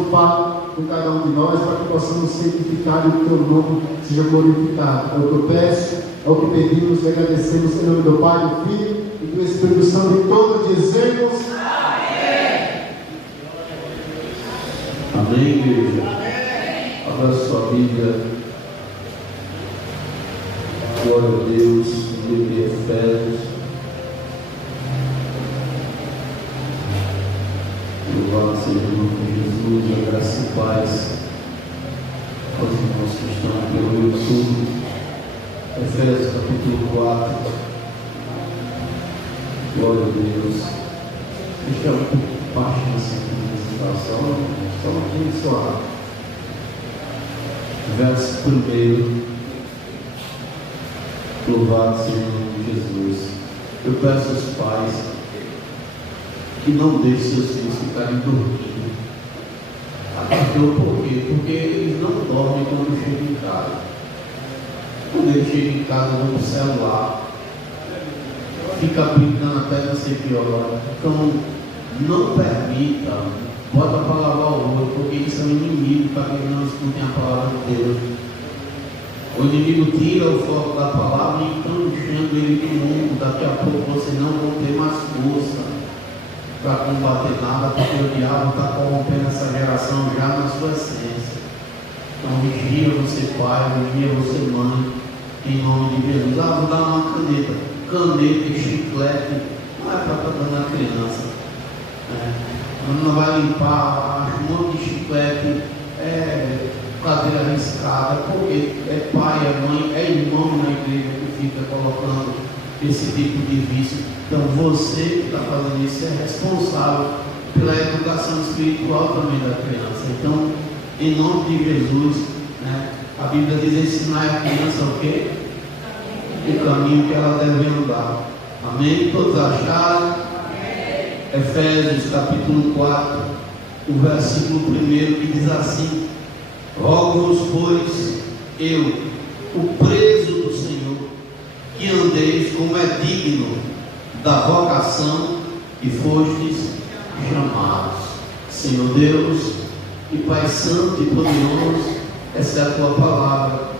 Senhor fale com cada um de nós, para que possamos ser edificados e o teu nome seja glorificado. É o que eu peço, é o que pedimos e agradecemos em nome do Pai, do Filho e do Espírito Santo, e todos dizemos amém. Amém, igreja. Abra sua Bíblia. Glória a Deus. Livro de Efésios. Louvado seja o nome de Jesus. A graça e paz aos irmãos que estão pelo YouTube. Efésios capítulo 4. Glória a Deus. Deixa eu baixar essa situação. Só um pouquinho só. Verso 1. Louvado seja o nome de Jesus. Eu peço aos pais que não deixem seus filhos ficarem dormindo. Por quê? Porque eles não dormem quando chegam em casa. Quando eles chegam em casa, vão para o celular, fica brincando até não sei que hora. Então, não permita, bota para lavar o rosto, porque eles são inimigos para que não escutem a palavra de Deus. O inimigo tira o foco da palavra e estão enchendo ele de mundo. Daqui a pouco vocês não vão ter mais força para combater nada, porque o diabo está corrompendo essa geração já na sua essência. Então vigia você pai, vigia você mãe, em nome de Jesus. Vou dar uma caneta e chiclete, não é para estar dando a criança. Não vai limpar um monte de chiclete, cadeira arriscada, porque é pai, é mãe, é irmão na igreja que fica colocando esse tipo de vício. Então você que está fazendo isso é responsável pela educação espiritual também da criança. Então, em nome de Jesus, a Bíblia diz: ensinar a criança o quê? O caminho que ela deve andar. Amém? Todos acharam? Efésios capítulo 4, o versículo 1, que diz assim: rogo-vos, pois, eu, o preso do Senhor, que andeis como é digno da vocação que fostes chamados. Senhor Deus e Pai Santo e poderoso, essa é a tua palavra.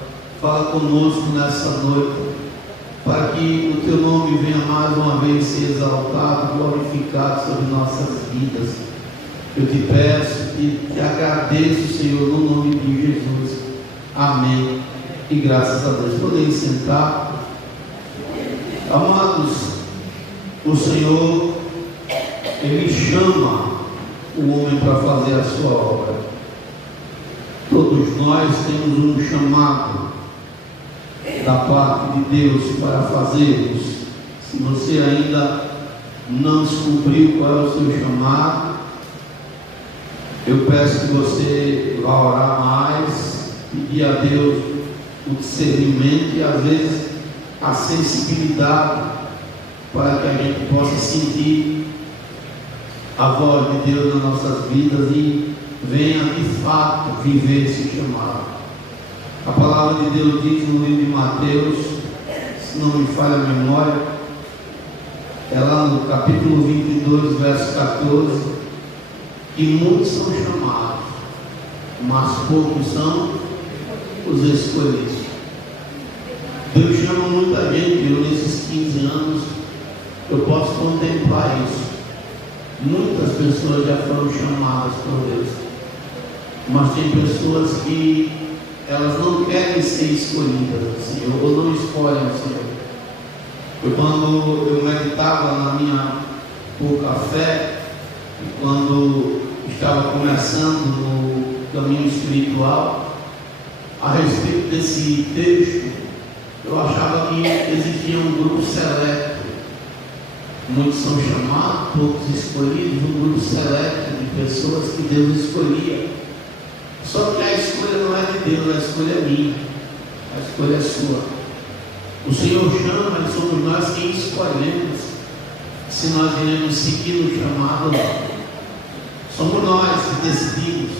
Fala conosco nessa noite, para que o teu nome venha mais uma vez ser exaltado, glorificado sobre nossas vidas. Eu te peço e te agradeço, Senhor, no nome de Jesus. Amém. E graças a Deus. Podem sentar. Amados, o Senhor, Ele chama o homem para fazer a sua obra. Todos nós temos um chamado da parte de Deus para fazermos. Se você ainda não descobriu qual é o seu chamado, eu peço que você vá orar mais, pedir a Deus o discernimento e às vezes a sensibilidade para que a gente possa sentir a voz de Deus nas nossas vidas e venha de fato viver esse chamado. A palavra de Deus diz no livro de Mateus, se não me falha a memória, é lá no capítulo 22, verso 14, que muitos são chamados, mas poucos são os escolhidos. Deus chama muita gente. Eu, nesses 15 anos, eu posso contemplar isso. Muitas pessoas já foram chamadas por Deus, mas tem pessoas que elas não querem ser escolhidas, Senhor, ou não escolhem o Senhor. Quando eu meditava na minha pouca fé, quando estava começando no caminho espiritual, a respeito desse texto, eu achava que existia um grupo seleto. Muitos são chamados, poucos escolhidos, um grupo seleto de pessoas que Deus escolhia. Só que a escolha não é de Deus, a escolha é minha, a escolha é sua. O Senhor chama e somos nós quem escolhemos se nós iremos seguir o chamado ou não. Somos nós que decidimos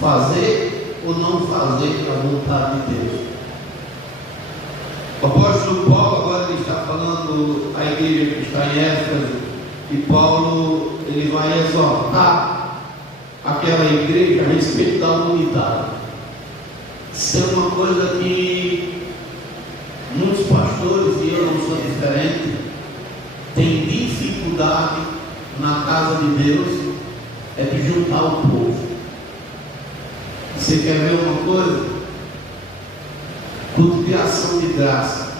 fazer ou não fazer a vontade de Deus. O apóstolo Paulo agora ele está falando à igreja que está em Éfeso, e Paulo ele vai exortar aquela igreja a respeito da unidade. Isso é uma coisa que muitos pastores, e eu não sou diferente, têm dificuldade na casa de Deus, é de juntar o povo. Você quer ver uma coisa? Culto de ação de graça.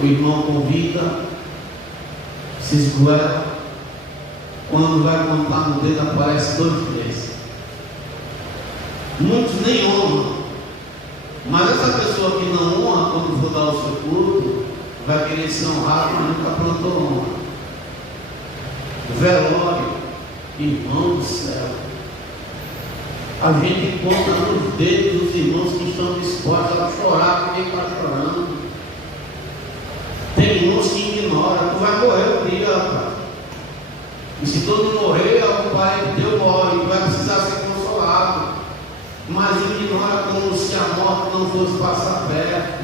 O irmão convida, se esgoela, quando vai contar no dedo aparece 2, 3. Muitos nem honram, mas essa pessoa que não honra, quando for dar o seu culto, vai querer ser honrado, mas nunca plantou honra. Velório, irmão do céu, a gente conta nos dedos os irmãos que estão dispostos a chorar porque está chorando. Tem irmãos que ignoram, tu vai morrer um dia, rapaz. E se todo morrer, o pai teu morre, tu vai precisar ser consolado. Mas ignora como se a morte não fosse passar perto.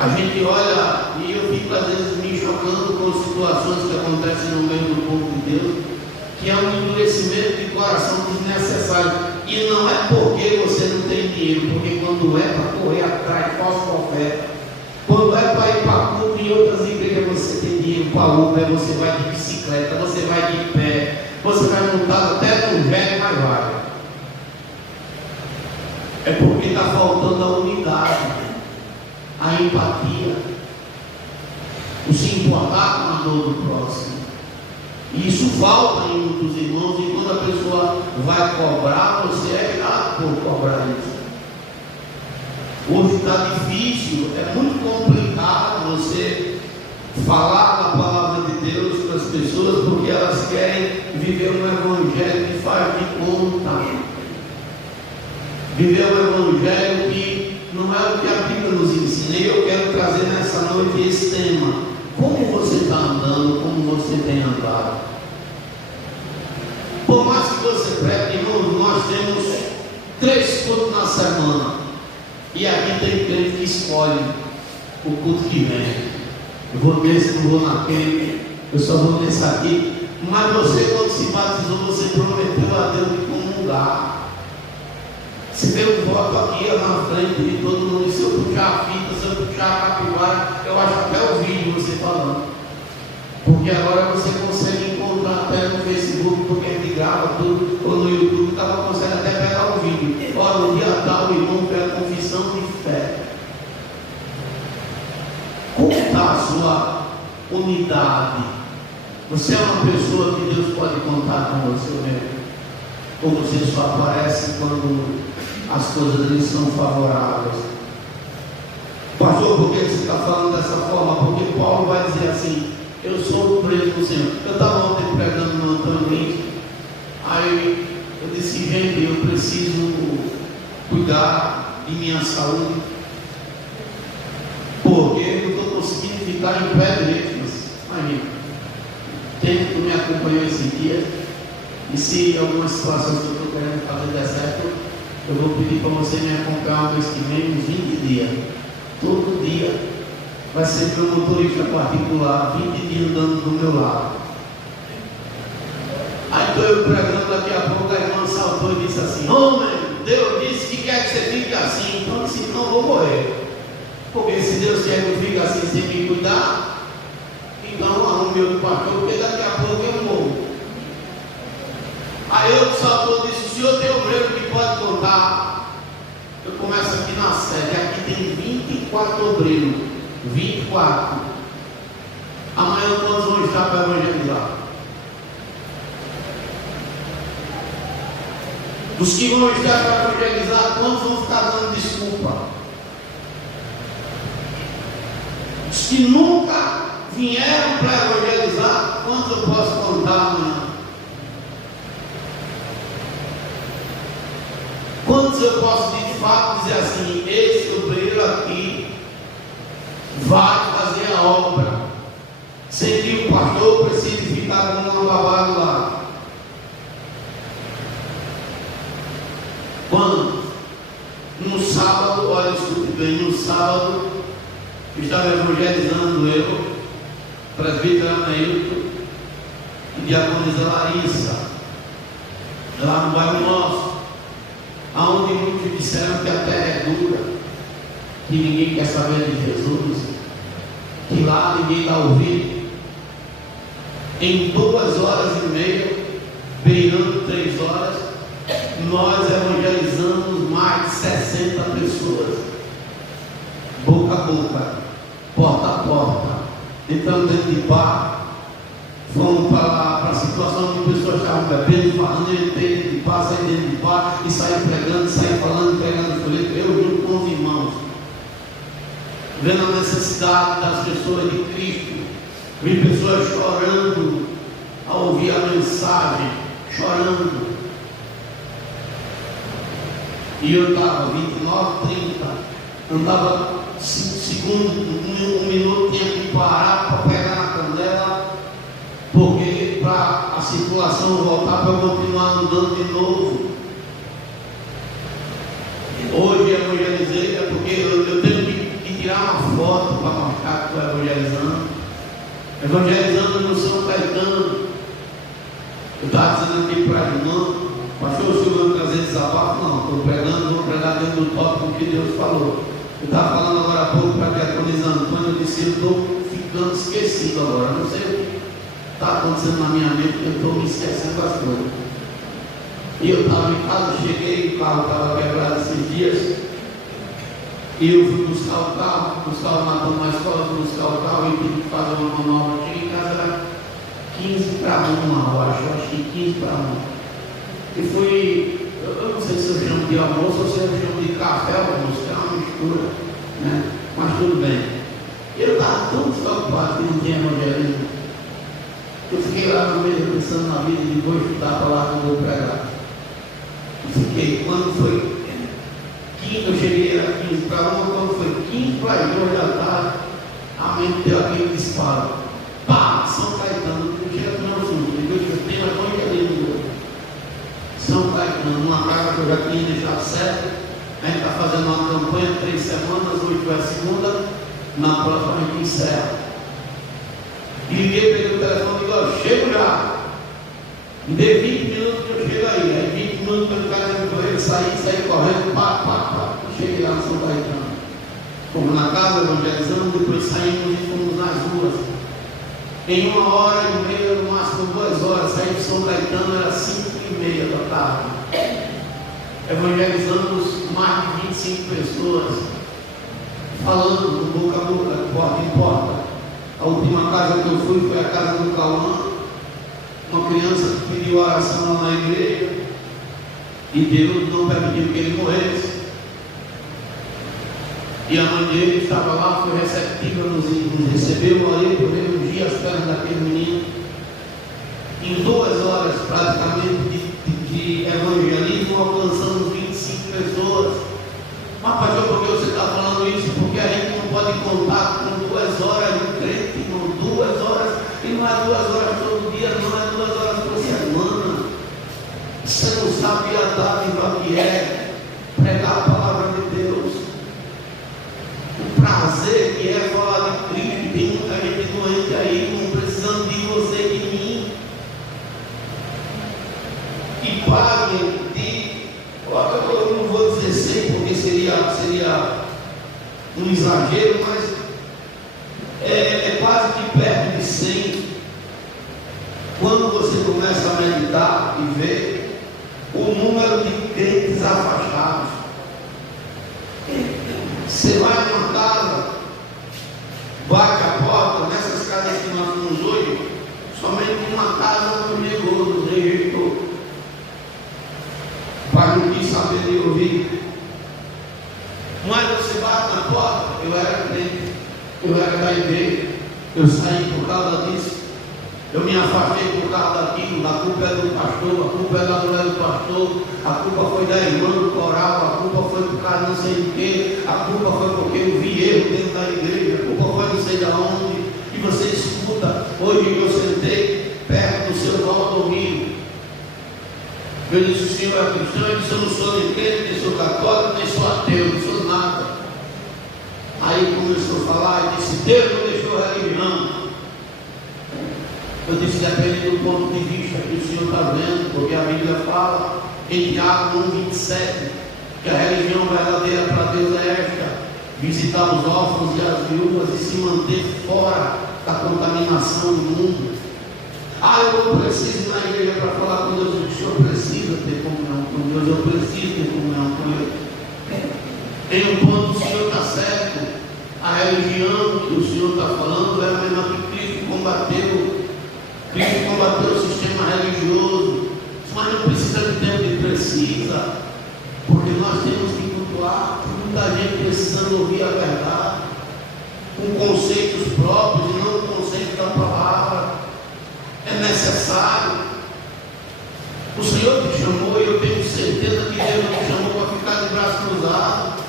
A gente olha, e eu fico às vezes me chocando com situações que acontecem no meio do povo de Deus, que é um endurecimento de coração desnecessário. E não é porque você não tem dinheiro, porque quando é para correr atrás, falso profeta, quando é para ir para culto em outras igrejas, você tem dinheiro para Uber, você vai de bicicleta, você vai de pé, você vai montado até no velho, mas vai. É porque está faltando a unidade, a empatia, o se importar com a dor do próximo. E isso falta em muitos irmãos, e quando a pessoa vai cobrar, você é grato por cobrar isso. Hoje está difícil, é muito complicado você falar a palavra de Deus para as pessoas, porque elas querem viver um evangelho que faz de conta. Viver um evangelho que não é o que a Bíblia nos ensina. E eu quero trazer nessa noite esse tema. Como você está andando, como você tem andado. Por mais que você pregue, irmãos, nós temos 3 cultos na semana. E aqui tem crente que escolhe o culto que vem. Eu vou nesse, não vou naquele, eu só vou nesse aqui. Mas você, quando se batizou, você prometeu a Deus de comungar. Se vê um voto aqui na frente de todo mundo, se eu puxar a fita, se eu puxar a capivara, eu acho até o vídeo você falando. Porque agora você consegue encontrar até no Facebook, porque a gente grava tudo, ou no YouTube, então consegue até pegar o vídeo. Olha, no dia tal, o irmão fez a confissão de fé. Como está a sua unidade? Você é uma pessoa que Deus pode contar com você mesmo? Ou você só aparece quando as coisas lhe são favoráveis? Pastor, por que você está falando dessa forma? Porque Paulo vai dizer assim: eu sou preso no Senhor. Eu estava ontem pregando no Antônio Lins, aí eu disse: gente, eu preciso cuidar de minha saúde, porque eu não estou conseguindo ficar em pé direito. Imagina, tempo que me acompanhou esse dia, e se algumas situações que eu estou querendo fazer der certo, eu vou pedir para você me acompanhar uma vez que vem, uns 20 dias. Todo dia vai ser meu motorista particular, 20 dias andando do meu lado. Aí estou eu pregando, daqui a pouco a irmã saltou e disse assim: homem, Deus disse que quer que você fique assim, então eu disse: não vou morrer. Porque se Deus quer que eu fique assim sem me cuidar, então arrume outro pastor, porque daqui a pouco eu morro. Aí outro saltou e disse: o senhor tem obreiro que pode contar? Eu começo aqui na sede, aqui tem 24 obreiros, 24. Amanhã todos vão estar para evangelizar. Dos que vão estar para evangelizar, quantos vão ficar dando desculpa? Os que nunca vieram para evangelizar, quantos eu posso contar amanhã? Quantos eu posso de fato dizer assim: esse obreiro aqui vai fazer a obra, sem que o pastor precise ficar com uma babá do lado? Quando? No sábado, olha, escute bem, no sábado, estava evangelizando eu, presbítero Anailton e diaconisa Larissa. lá no bairro nosso, aonde muitos disseram que a terra é dura, que ninguém quer saber de Jesus, que lá ninguém dá ouvido. Em 2h30, beirando 3 horas, nós evangelizamos mais de 60 pessoas, boca a boca, porta a porta, entrando dentro de bar. Fomos para a situação de pessoas que estavam bebendo, falando, eu entrei dentro de bar, saí dentro de bar e saí pregando, saí falando, pregando folheto, eu junto com os irmãos, vendo a necessidade das pessoas de Cristo. Vi pessoas chorando ao ouvir a mensagem, chorando. E eu estava 29, 30, andava 5 segundos, 1 minuto, tinha que parar para pegar na candela, porque para a circulação voltar, para eu continuar andando de novo. Hoje evangelizei, é porque eu tenho que tirar uma foto para mostrar que estou evangelizando no São Caetano. Eu estava dizendo aqui para a irmã, pastor, o senhor vai trazer desabafo? Não, estou pregando, vou pregar dentro do tópico que Deus falou. Eu estava falando agora há pouco para a diaconisa Antônia, eu disse, eu estou ficando esquecido agora, não sei o que está acontecendo na minha mente, eu estou me esquecendo das coisas. E eu estava em casa, cheguei, o carro estava quebrado esses dias, e eu fui buscar o carro matando na escola, fui buscar o carro e tive que fazer uma manobra. Cheguei em casa, era 15 para 1, eu acho que 15 para 1. E fui, eu não sei se eu chamo de almoço ou se eu chamo de café almoço, que é uma mistura, né? Mas tudo bem. E eu estava tão despreocupado que não tinha evangelismo. Eu fiquei lá no meio pensando na vida e vou estudar para lá que eu vou pregar. Fiquei, quando foi 15, eu cheguei, era 15 para 1, quando foi 15 para 2 da tarde, a mente deu aquele disparo. Pá, São Caetano, não tinha não assunto, eu tenho a evangelismo. São Caetano, uma casa que eu já tinha deixado certo, a gente está fazendo uma campanha 3 semanas, hoje vai segunda, na próxima a gente encerra. E liguei, peguei o telefone e disse, ó, chego já. Me dê 20 minutos que eu chego aí. Aí 20 minutos pelo cara no correio, saí correndo, pá. Cheguei lá no São Caetano. Fomos na casa, evangelizamos, depois saímos e fomos nas ruas. Em 1h30, no máximo 2 horas, saí de São Caetano, era 5h30 da tarde. Evangelizamos mais de 25 pessoas, falando boca a boca, porta em porta. A última casa que eu fui foi a casa do Cauã, uma criança que pediu oração lá na igreja e Deus não permitiu que ele morresse. E a mãe dele estava lá, foi receptiva, nos recebeu ali, por ungir as pernas daquele menino. Em 2 horas praticamente de evangelismo, alcançamos 25 pessoas. Mas pastor, por que você está falando isso? Porque a gente não pode contar com 2 horas de crente, não 2 horas, e não é 2 horas todo dia, não é 2 horas por semana. Você não sabe a dádiva que é pregar a palavra de Deus, o prazer que é falar de Cristo. Tem muita gente doente aí, não precisando de você e de mim, e paguem de, eu não vou dizer 100 porque seria um exagero, mas é quase que perto de 100. Quando você começa a meditar e ver o número de crentes afastados, você vai numa casa, bate a porta, nessas casas que nós temos hoje, somente uma casa não negou, nos rejeitou. O pai não quis saber de ouvir. Mas você bate na porta, eu era crente, eu era da igreja, eu saí por causa disso, eu me afastei por causa daquilo, a culpa é do pastor, a culpa é da mulher do pastor, a culpa foi da irmã do coral, a culpa foi por causa não sei o que, a culpa foi porque eu vi erro dentro da igreja, a culpa foi não sei de onde. E você escuta, hoje eu sentei perto do seu Valdomiro, eu disse, o senhor é cristão? Eu disse, eu não sou nem crente, nem sou católico, nem sou ateu, não sou nada. Aí começou a falar e disse, Deus não deixou religião. Eu Eu disse, depende do ponto de vista que o Senhor está vendo, porque a Bíblia fala em Tiago 1,27, que a religião verdadeira para Deus é esta: visitar os órfãos e as viúvas e se manter fora da contaminação do mundo. Eu não preciso ir na igreja para falar com Deus. O senhor precisa ter comunhão com Deus, eu preciso ter comunhão com Ele. Em um ponto o Senhor está certo. A religião que o Senhor está falando é a mesma que Cristo combateu. Cristo combateu o sistema religioso, mas não precisa de tempo, ele precisa, porque nós temos que cultuar. Muita gente precisando ouvir a verdade, com conceitos próprios e não com conceitos da palavra. É necessário. O Senhor te chamou, e eu tenho certeza que Deus te chamou para ficar de braço cruzado.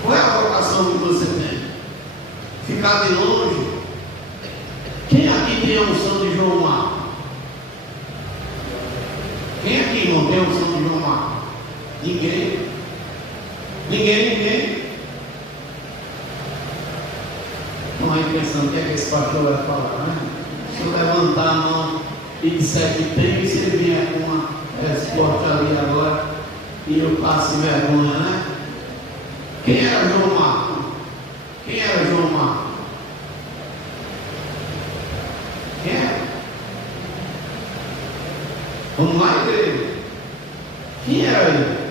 Qual é a vocação que você tem? Ficar de longe? Quem aqui tem a unção de João Marcos? Quem aqui não tem a unção de João Marcos? Ninguém. Ninguém. Estão aí pensando o que é que esse pastor vai falar, né? Se eu levantar a mão e disser que tem, e se ele vier com uma resposta ali agora e eu passe vergonha, né? Quem era João Marcos? Quem era João Marcos? Quem era? Vamos lá, igreja. Quem era ele?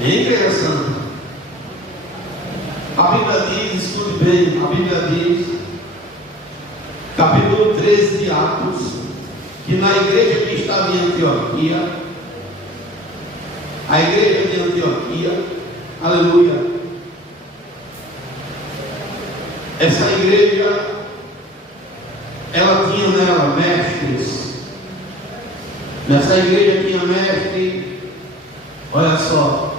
Igreja Santa. A Bíblia diz, escute bem, a Bíblia diz, capítulo 13 de Atos, que na igreja que estava em Antioquia, a igreja de Antioquia, aleluia, essa igreja, ela tinha nela mestres. Nessa igreja tinha mestre, olha só.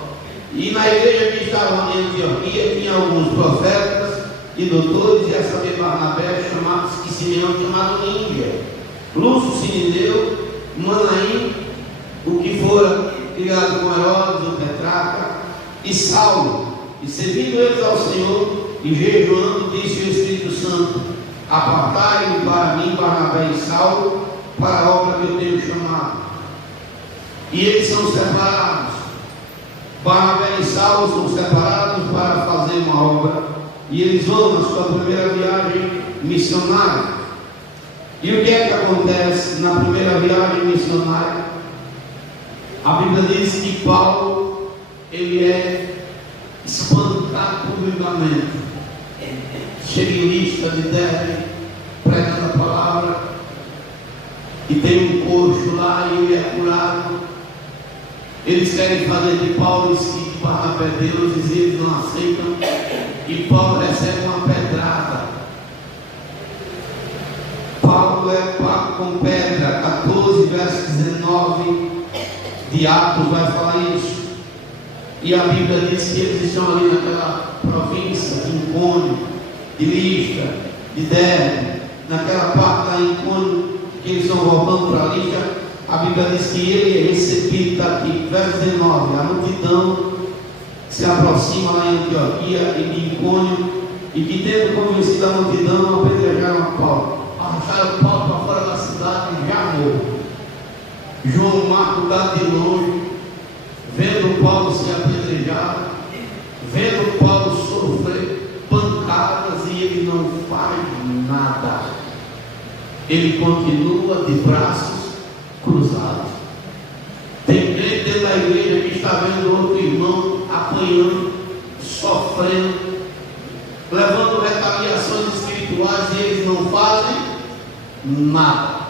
E na igreja que estava em Antioquia tinha alguns profetas e doutores, e a saber Barnabé, chamados que Simeão chamado Índia, Lúcio Sirineu, Manaim, o que fora ligado com Herodes, o Petraca, e Saulo. E servindo eles ao Senhor e jejuando, disse o Espírito Santo: apartai-me para mim Barnabé e Saulo para a obra que eu tenho chamado. E eles são separados. Barnabé e Saulo são separados para fazer uma obra, e eles vão na sua primeira viagem missionária. E o que é que acontece na primeira viagem missionária? A Bíblia diz que Paulo, ele é espancado publicamente, chega em lista de Derbe, pregando a palavra, e tem um coxo lá e ele é curado. Eles querem fazer de Paulo e de Barnabé deuses, e eles não aceitam, e Paulo recebe uma pedrada. Paulo é pago com pedra. 14 verso 19 de Atos vai falar isso. E a Bíblia diz que eles estão ali naquela província de Icônio, de Listra, de Derbe, naquela parte da Icônio, que eles estão voltando para Listra. A Bíblia diz que ele é recebido daqui, verso 19, a multidão se aproxima lá em Antioquia e de Icônio, e que tendo convencido a multidão, apedrejaram a Paulo, arrastaram Paulo para fora da cidade e já morreu. João Marcos está de longe, vendo Paulo ser apedrejado, vendo Paulo sofrer pancadas, e ele não faz nada. Ele continua de braços cruzados. Tem gente dentro da igreja que está vendo outro irmão apanhando, sofrendo, levando retaliações espirituais, e eles não fazem nada.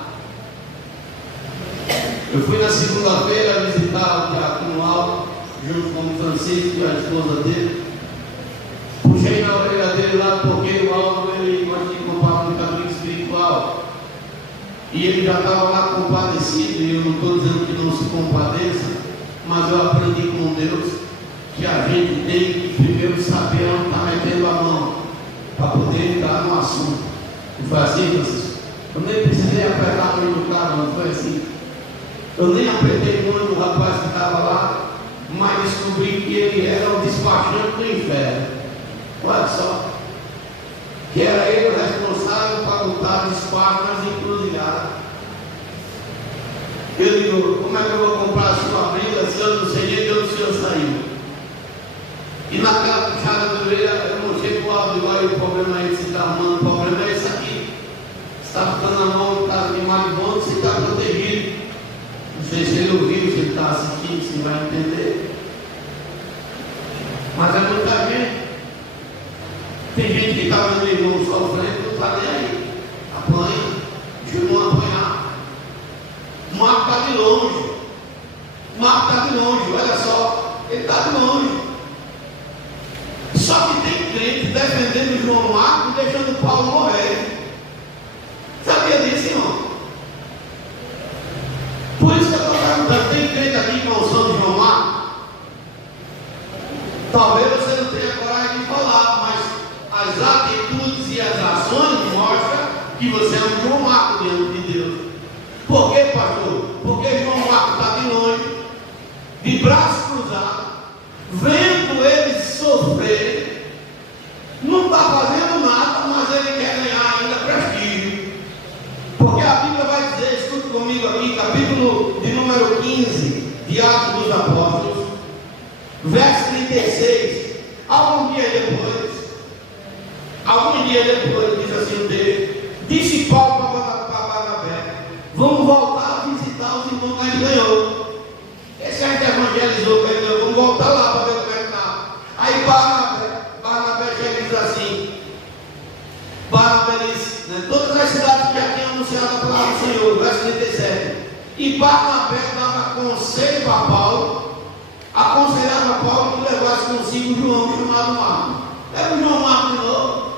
Eu fui na segunda-feira visitar o diácono Aldo, junto com o Francisco e a esposa dele. Puxei na orelha dele lá, porque o Aldo, ele gosta de comprar um caminho espiritual. E ele já estava lá compadecido, e eu não estou dizendo que não se compadeça, mas eu aprendi com Deus que a gente tem que primeiro saber onde está metendo a mão, para poder entrar no assunto. Não foi assim, Francisco? Eu nem precisei apertar a mão do carro, não foi assim. Eu nem apertei a mão do rapaz que estava lá, mas descobri que ele era o despachante do inferno. Olha só. que era ele o responsável para lutar de espada nas encruzilhadas. Eu digo, como é que eu vou comprar a sua briga se eu não sei nem de onde o senhor saiu? E naquela puxada do orelha, eu mostrei para o Aldo, olha, o problema é esse, está arrumando, o problema é esse aqui. Você está ficando na mão, está de maribondo, você está protegido. Não sei se ele ouviu, se ele está assistindo, se vai entender. Mas é muita gente. Tem gente que está vendo o irmão sofrendo, não está nem aí. Apanha, deixa o irmão apanhar. O Marco está de longe. O Marco está de longe, olha só, ele está de longe. Só que tem crente defendendo João Marco e deixando Paulo morrer. Sabia disso, irmão? Por isso que eu estou perguntando, tem crente aqui com o som de João Marco? Talvez você não tenha coragem de falar, mas as atitudes e as ações mostram que você é um João Marco diante de Deus. Por quê, pastor? Porque João Marco está de longe, de braços cruzados, vendo eles sofrer, não está fazendo nada, mas ele quer ganhar ainda prestígio. Porque a Bíblia vai dizer, escute comigo aqui, capítulo de número 15 de Atos dos Apóstolos, verso 36, algum dia depois, diz assim o texto, disse Paulo para Barnabé, vamos voltar a visitar os irmãos que a gente ganhou. Esse a gente evangelizou, vamos voltar lá para ver como é que está. Aí Barnabé chega e diz assim, Barnabé diz, né, todas as cidades que já tinham anunciado a palavra do Senhor, verso 37, e Barnabé dava conselho a Paulo, aconselhava Paulo que levasse consigo João chamado Marco. Leva o João Marco de novo.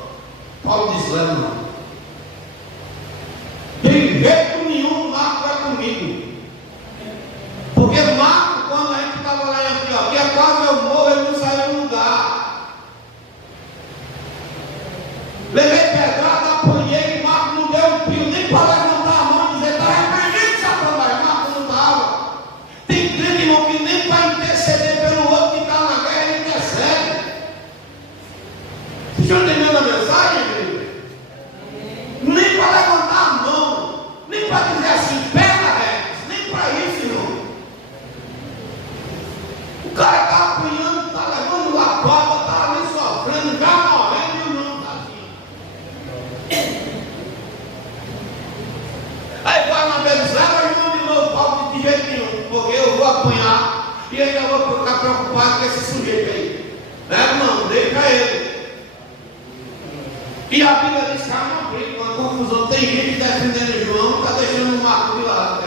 Paulo disse, leva não. De jeito nenhum Marco vai comigo. Porque Marco, quando a gente estava lá em Antioquia, quase eu morro, ele não saiu do lugar. Levei pedrada, apanhei, Marco não deu um pio, nem para levantar a mão e dizer, está repreendido, Satanás. Marco não estava. Tem crente, irmão, que nem para interceder pelo outro que está na guerra, ele intercede. Vocês estão entendendo a mensagem, igreja? Nem para levantar a mão, nem para dizer assim, pega Rex, nem para isso, irmão. O cara está apanhando, está levando lapada, está ali sofrendo, já morrendo e o irmão está assim. Aí Barnabé diz, leva irmão de novo, Paulo de jeito nenhum, porque eu vou apanhar e ainda vou ficar preocupado com esse sujeito aí. Não, deixa ele. E a Bíblia diz que há uma briga, uma confusão. Tem gente defendendo João, está deixando o Marco de lado,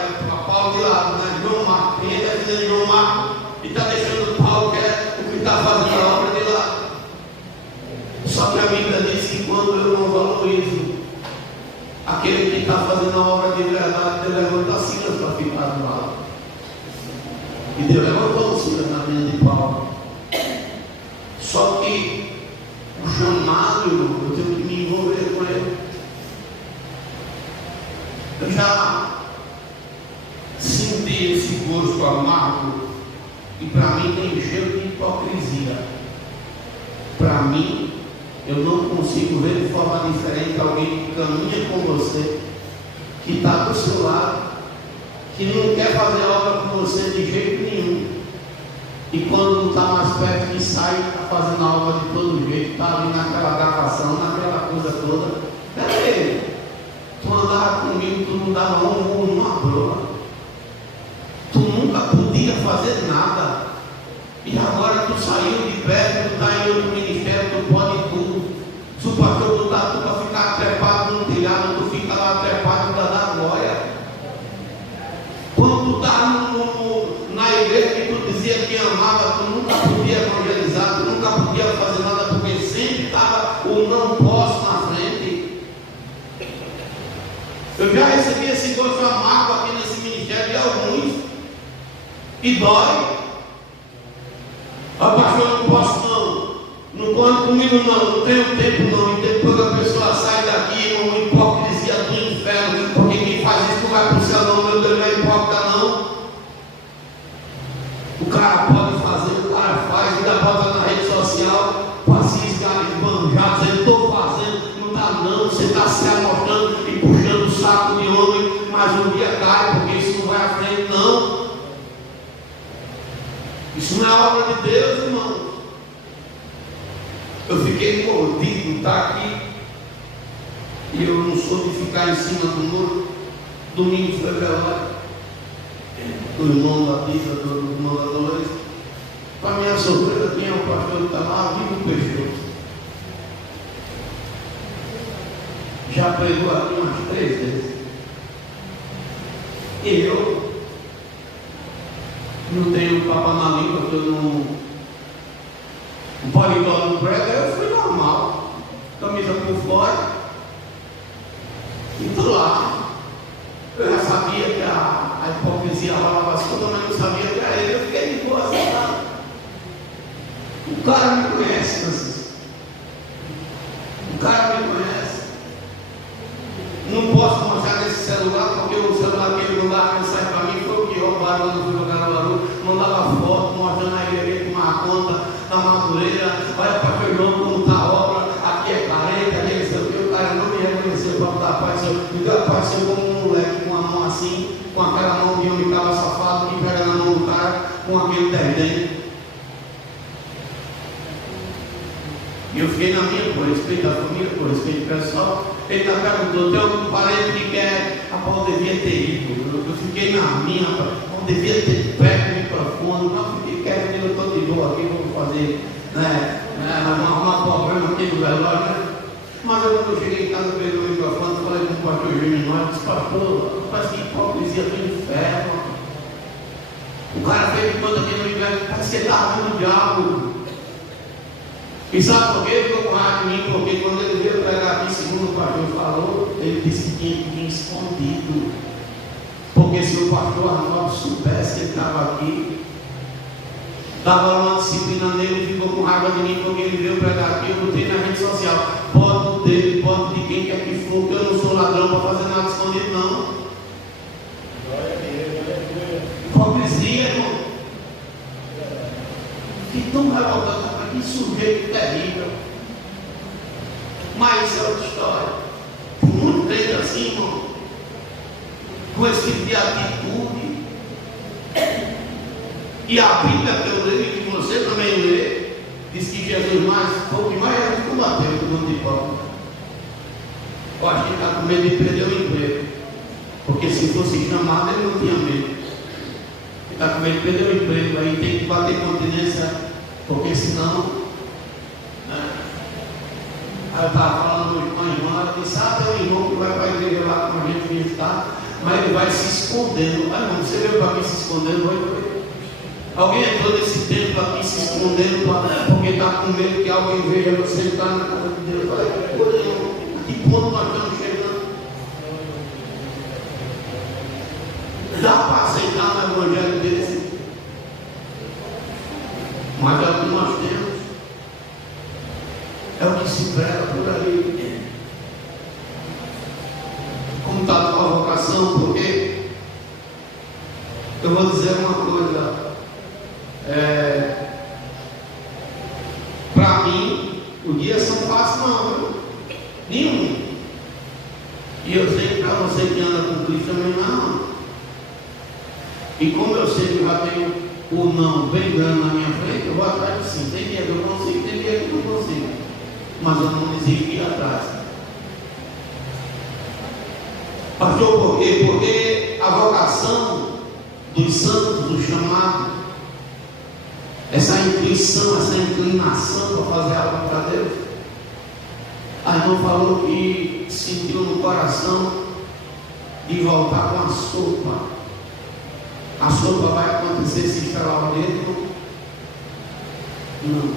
Paulo de lado, né? João Marco, tem gente defendendo João Marco e está deixando Paulo, que é o que está fazendo a obra de lado. Só que a Bíblia diz que quando eu não valorizo aquele que está fazendo a obra de verdade, Deus levanta Silas para ficar do lado. E Deus levantou Silas na vida de Paulo. Só que o chamado, eu tenho que me envolver com ele. Eu já senti esse gosto amargo e para mim tem cheiro de hipocrisia. Para mim, eu não consigo ver de forma diferente alguém que caminha com você, que está do seu lado, que não quer fazer obra com você de jeito nenhum. E quando não está mais perto, que sai, está fazendo a obra de todo jeito, está ali naquela gravação, naquela coisa toda. Peraí, tu andava comigo, tu não dava uma broa. Tu nunca podia fazer nada. E agora tu saiu de perto, tu está em outro ministério, tu pode tudo. Se o pastor botar tu para ficar trepado no telhado, tu fica lá trepado para dar glória. Quando tu está na igreja que tu dizia que amava, tu nunca podia evangelizar, tu nunca podia fazer nada, porque sempre estava o não posso na frente. Eu já recebi esse gosto amargo aqui nesse ministério de alguns, e dói. Ah, pastor, não posso não conta comigo não tenho tempo não. E depois a pessoa sai daqui com uma hipocrisia do inferno, porque quem faz isso não vai para o céu não, meu Deus, não é hipócrita não. O cara pode fazer, o cara faz, ainda bota na rede social, para se esbanjar, dizendo, estou fazendo, não está mas um dia cai, porque isso não vai à frente, não. Isso não é a obra de Deus, irmão. Eu fiquei mordido, está aqui. E eu não sou de ficar em cima do muro. Domingo foi velório do irmão Batista, do irmão da Dolores. Para minha surpresa, tinha um pastor que está lá, vivo Peixoto. Já pregou aqui umas 3 vezes. E eu não tenho papo na língua, porque eu não. O paletó no prego, eu fui normal. Camisa por fora. E tô lá. Eu já sabia que a hipocrisia rolava as coisas, mas não sabia que era ele. Eu fiquei de boa, sentado. O cara me conhece, Francisco. O cara me conhece. Não posso mostrar nesse celular, porque o celular que ele mandava mensagem para mim foi o que roubaram quando eu fui jogar no Baru. Mandava foto, mostrando a igreja com uma conta na Madureira. Olha para o irmão como está a obra. Aqui é carente, ali é sei o que. O cara não me reconheceu para mudar. Apareceu como um moleque com a mão assim, com aquela mão de homem que estava safado, que pega na mão do cara, com aquele desdém. E eu fiquei na minha, por respeito à família, por respeito ao pessoal. Ele está perguntando, tem algum parente que quer? Rapaz, eu devia ter ido. Eu fiquei na minha, eu devia ter perto do microfone. Não, fiquei quieto, eu estou de boa aqui, vou fazer, arrumar problema aqui no velório, né? Mas eu, quando eu cheguei em casa, peguei o microfone, falei com o pastor Júnior, disse, pastor, parece que hipocrisia do inferno. O cara fez de todo aquele inferno, parece que ele estava vendo o diabo. E sabe por quê? Ele ficou com raiva de mim, porque quando ele veio pregar aqui, segundo o pastor falou, ele disse que tinha que vir escondido. Porque se o pastor Arnaldo soubesse que ele estava aqui, dava uma disciplina nele, ele ficou com raiva de mim, porque ele veio pregar aqui, eu botei na rede social, pode dele, pode de quem quer que for, que eu não sou ladrão para fazer nada escondido, não. Hipocrisia, irmão. Que tão revoltado. Que sujeito terrível. Mas isso é outra história. Muito crente assim, irmão, com esse tipo de atitude. E a Bíblia que eu leio, que você também lê, diz que Jesus foi o que mais combateu o mundo de pobre. Eu acho que ele está com medo de perder o emprego. Porque se fosse chamado, ele não tinha medo. Ele está com medo de perder o emprego, aí tem que bater continência. Porque senão, né? Aí eu estava falando com a irmã, ela disse, sabe, é o irmão que vai para a igreja lá com a gente visitar, mas ele vai se escondendo. Aí não, você veio para aqui se escondendo, alguém entrou nesse tempo aqui se escondendo porque está com medo que alguém veja você entrar na casa de Deus. Olha, a que ponto nós estamos chegando? Dá para aceitar um evangelho desse? Mas é o que nós temos, é o que se prega por aí. Como está a tua vocação? Porque eu vou dizer uma coisa, para mim, os dias são fáceis, não, nenhum. E eu sei que para você que anda com Cristo também não. E como eu sei que já tenho o não bem grande na minha frente, eu vou atrás de sim. Tem dia que eu consigo, tem dia que eu não consigo. Mas eu não desisto de ir atrás. Pastor, por quê? Porque a vocação dos santos, do chamado, essa intuição, essa inclinação para fazer algo para Deus. A irmã falou que sentiu no coração de voltar com a sopa. A sopa vai acontecer se instalar lá dentro? Não.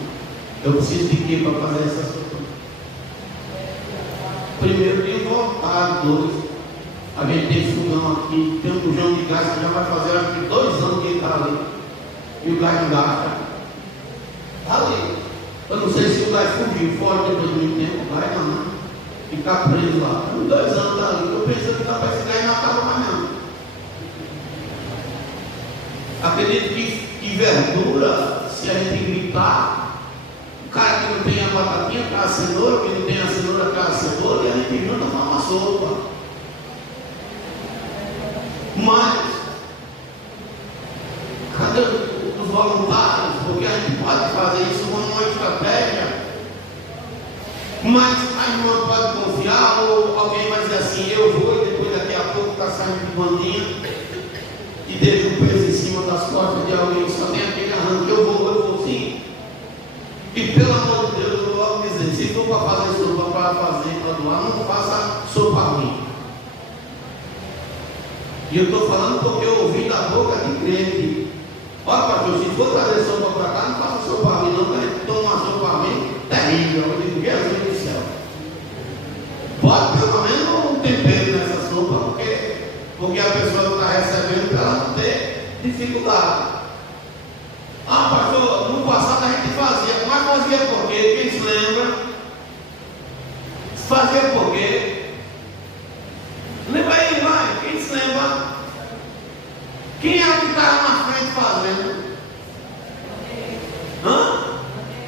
Eu preciso de quê para fazer essa sopa? Primeiro, de vontade. 2, a gente tem fogão aqui, tem um bujão de gás que já vai fazer acho que 2 anos que ele está ali. E o gás não gasta. Está ali. Eu não sei se o gás fugiu fora depois de muito tempo. Vai não. Ficar preso lá. 2 anos está ali. Eu pensei que capaz esse gás não acaba mais não. Acredito que verdura, se a gente gritar, o cara que não tem a batatinha, aquela cenoura, que não tem a cenoura, aquela cebola, e a gente junta para uma sopa. Mas, cadê os voluntários? Porque a gente pode fazer isso como uma estratégia. Mas a irmã pode confiar, ou alguém vai dizer assim, eu vou, e depois daqui a pouco está saindo de bandinha e deixa o peso em cima das costas de alguém, só tem aquele arranque, eu vou sim. E pelo amor de Deus, eu vou logo dizer, se for para fazer sopa para fazer, para doar, não faça sopa ruim. E eu estou falando porque eu ouvi da boca de crente. Olha, pastor, se for trazer sopa para cá, não faça sopa ruim, não, que a gente toma uma sopa ruim terrível. Eu digo, Jesus do céu. Pode pelo menos um tempero nessa sopa, porque a pessoa que está recebendo para ela não ter dificuldade. Ah, pastor, no passado a gente fazia, mas fazia por quê? Quem se lembra? Fazia por quê? Lembra aí, vai, quem se lembra? Quem é o que estava na frente fazendo? Hã?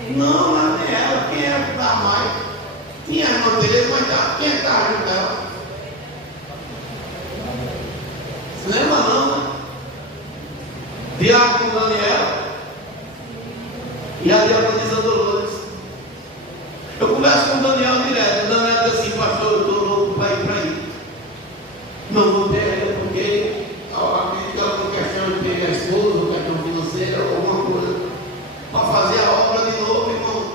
Não, não é ela, quem era que estava mais? Tinha a irmã Tereza, mas quem é que estava junto dela? Se lembra não, né? Diácono Daniel e a diaconisa Dolores. Eu converso com o Daniel direto. O Daniel diz assim, pastor, eu estou louco para ir para aí. Não vou ter ainda porque aquela questão de pegar a esposa, ou questão financeira, ou alguma coisa, para fazer a obra de novo, irmão.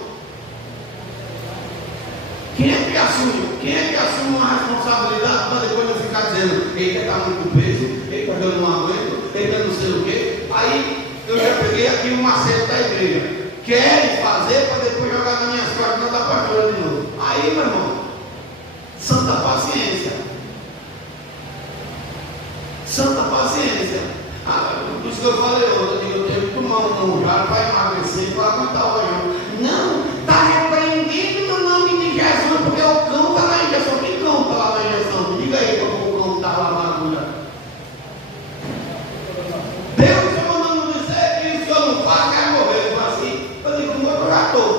Quem é que assume uma responsabilidade para depois não ficar dizendo, eita, está muito peso, eita, eu não aguento, eita, não sei o quê. Aí eu já peguei aqui o macete da igreja. Querem fazer para depois jogar nas minhas costas da pastora de novo. Aí, meu irmão, santa paciência. Santa paciência. Por isso que eu falei hoje, eu tenho que tomar um jarro para emagrecer, para aguentar o olhão. Não, está repreendido no nome de Jesus, porque o cão está na injeção. Que cão está lá na injeção? Me diga aí como o cão está lá na agulha. Deus está mandando dizer que o senhor não faz, quer morrer. Eu assim, eu digo, eu já estou.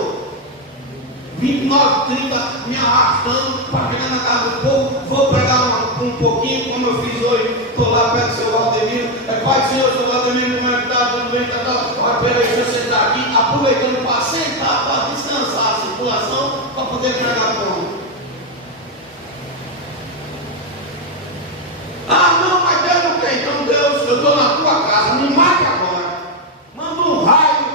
29, 30, me arrastando para chegar na casa do povo, vou pregar um pouquinho, como eu fiz hoje, estou lá perto do seu Valdemiro, Pai do Senhor, seu Valdemiro, como é que está, tudo bem, tá, peraí, deixa eu sentar aqui, aproveitando para sentar, para descansar a circulação, para poder pregar pronto. Ah, não, mas Deus não quer, então Deus, eu estou na tua casa, me mate agora, manda um raio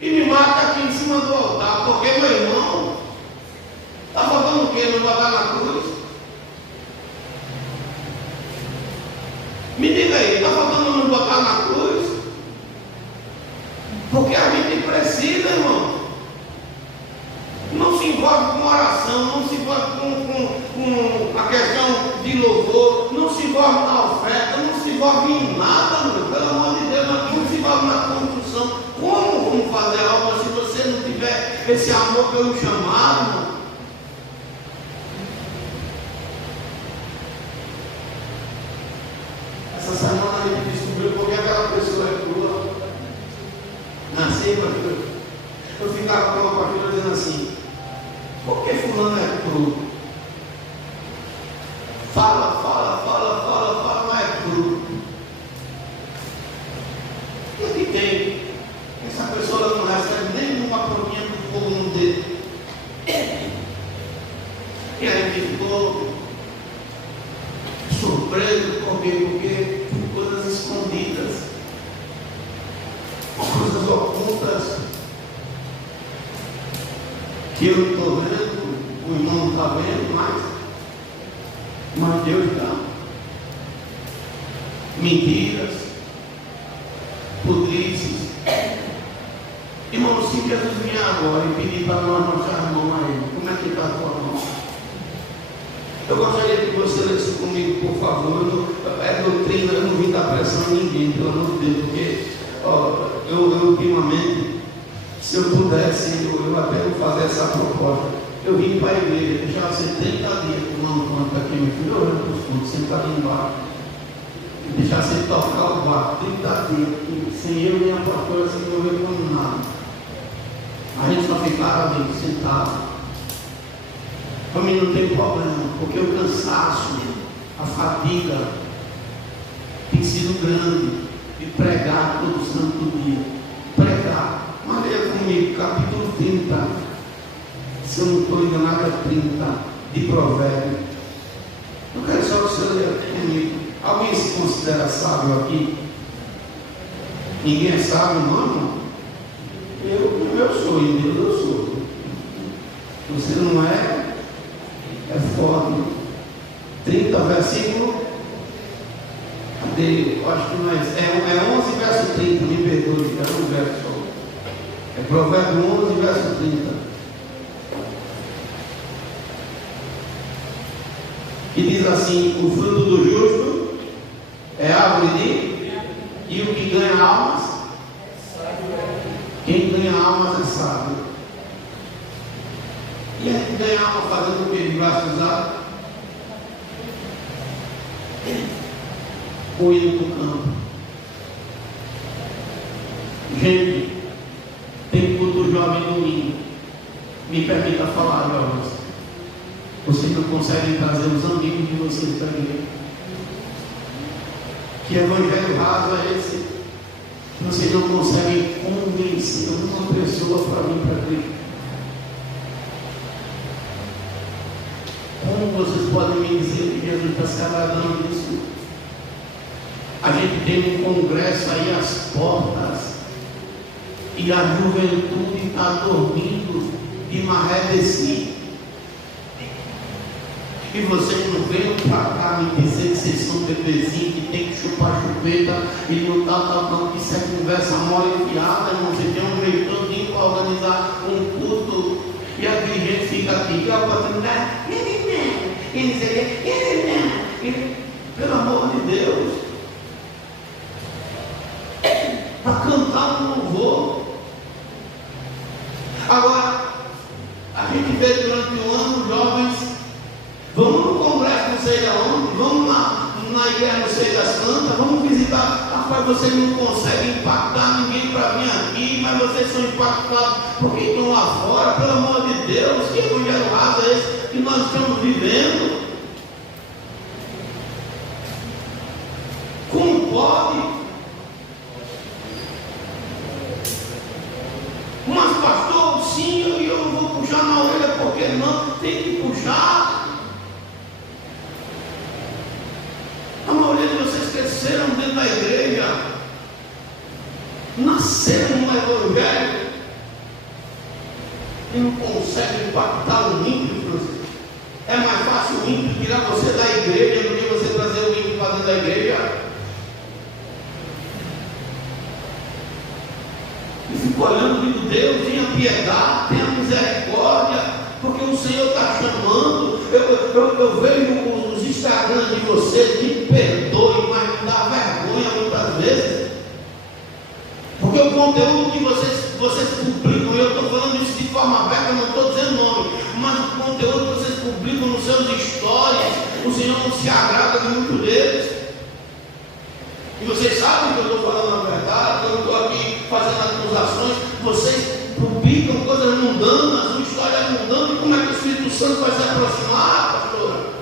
e me mata aqui em cima do altar, porque meu irmão, está faltando o quê? Não botar na cruz? Me diga aí, está faltando não botar na cruz? Porque a gente precisa, irmão. Não se envolve com oração, não se envolve com a questão de louvor, não se envolve na oferta, não se envolve em nada, meu. Pelo amor de Deus, não se envolve na construção. Como vamos fazer a obra se você não tiver esse amor pelo chamado, irmão? Essa semana a gente descobriu porque aquela pessoa é crua. Nasci, pastor. Eu ficava com uma pastora dizendo assim, por que fulano é cru? Fala, mas é cru. O que tem? Essa pessoa não recebe nem uma pontinha do fogo no dedo. E aí ficou surpreso porque coisas escondidas, coisas ocultas, que eu não estou vendo, o irmão não está vendo, mas Deus está. Mentiras, podrices. Irmão, se Jesus vinha agora e pedir para nós mostrar a mão a Ele, como é que está a tua mão? Eu gostaria que você lesse comigo, por favor. É doutrina, eu não vim dar pressão a ninguém, pelo amor de Deus, porque eu ultimamente, se eu pudesse, eu até vou fazer essa proposta. Eu vim para a igreja, deixava ser 30 dias tomando conta aqui, meu filho, orando para os fundos, sentado embaixo. Deixar você tocar o barco, 30 dias, sem eu e a pastora se envolver com nada. A gente só ficava ali, sentado. Para mim não tem problema, porque o cansaço, a fadiga, tem sido grande, de pregar todo santo dia. Pregar. Mas leia comigo, capítulo 30. Se eu não estou enganado, é 30 de Provérbios. Eu quero só que você leia comigo. Alguém se considera sábio aqui? Ninguém é sábio, não? Eu sou, em Deus eu sou. Você não é? É foda. 30 versículo. Cadê? Eu acho que não é. É 11 verso 30, me perdoe, é um verso só. É Provérbio 11, verso 30. E diz assim: o fruto do justo é árvore de, e o que ganha almas, quem ganha almas é sábio. E a gente ganha alma fazendo o que ele vai usar? Ou indo para o campo. Gente, tem culto jovem domingo. Me permita falar, jovens. Vocês não conseguem trazer os amigos de vocês para mim. Que evangelho raso é esse? Vocês não conseguem convencer uma pessoa para vir para Cristo. Como vocês podem me dizer que Jesus está se agradando disso? A gente tem um congresso aí às portas e a juventude está dormindo de maré descida. E vocês não venham para cá me dizer que vocês são bebezinhos, que tem que chupar chupeta e não está que isso é conversa mole e fiada, irmão. Você tem um jeito todinho para organizar um culto e a dirigente fica aqui, que é a oportunidade, pelo amor de Deus, para cantar um louvor. Agora, a gente vê durante o ano jovens. Vamos no congresso não sei de onde, vamos na igreja não sei das plantas, vamos visitar. Rapaz, vocês não conseguem impactar ninguém para vir aqui, mas vocês são impactados porque estão lá fora. Pelo amor de Deus, que evangelho raso é esse que nós estamos vivendo? Como pode? Mas pastor, sim, eu vou puxar na orelha, porque não? Tem que puxar. A maioria de vocês cresceram dentro da igreja, nasceram no evangelho e não conseguem impactar o ímpio. É mais fácil o ímpio tirar você da igreja do que você trazer o ímpio para dentro da igreja. E fico olhando e digo: Deus, tenha piedade, tenha misericórdia, porque o Senhor está chamando. Eu vejo os Instagram de vocês, me perdoe, mas me dá vergonha muitas vezes, porque o conteúdo que vocês publicam, eu estou falando isso de forma aberta, não estou dizendo nome, mas o conteúdo que vocês publicam nos seus stories, o Senhor não se agrada de muito deles. E vocês sabem que eu estou falando a verdade, que eu não estou aqui fazendo acusações. Vocês publicam coisas mundanas, uma história mundana, e como é que o Espírito Santo vai se aproximar, pastora?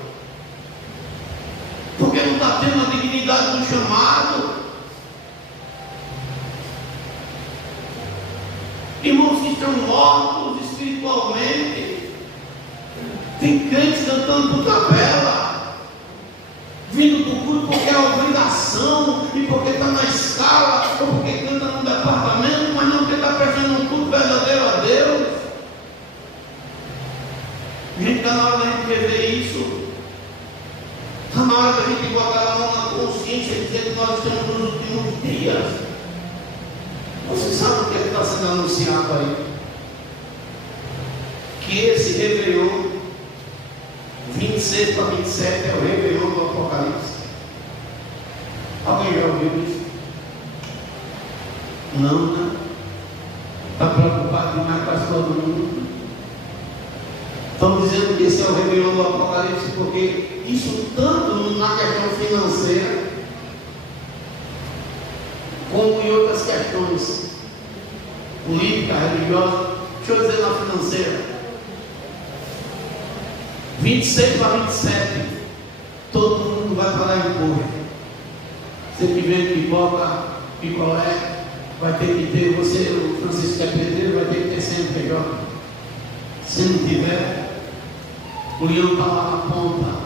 Porque não está tendo a dignidade do chamado. Irmãos que estão mortos espiritualmente. Tem crentes cantando por tabela, vindo do culto porque é obrigação, e porque está na escala, ou porque canta no departamento, mas não porque está prestando um culto verdadeiro a Deus. Gente, está na hora da gente rever isso. Está na hora da gente botar a mão na consciência e dizer que nós estamos nos últimos dias. Você sabe o que está sendo anunciado aí? Que esse Réveillon, 26 para 27, é o Réveillon do Apocalipse. Alguém já ouviu isso? Não, né? Está preocupado demais com as coisas do mundo. Estão dizendo que esse é o Réveillon do Apocalipse porque isso tanto na questão financeira como em outras questões políticas, religiosas. Deixa eu dizer na financeira, 26 para 27, todo mundo vai pagar imposto. Você que vende pipoca, picolé, vai ter que ter, você, o Francisco que é pedreiro, vai ter que ter CNPJ. Se não tiver, o leão está lá na ponta.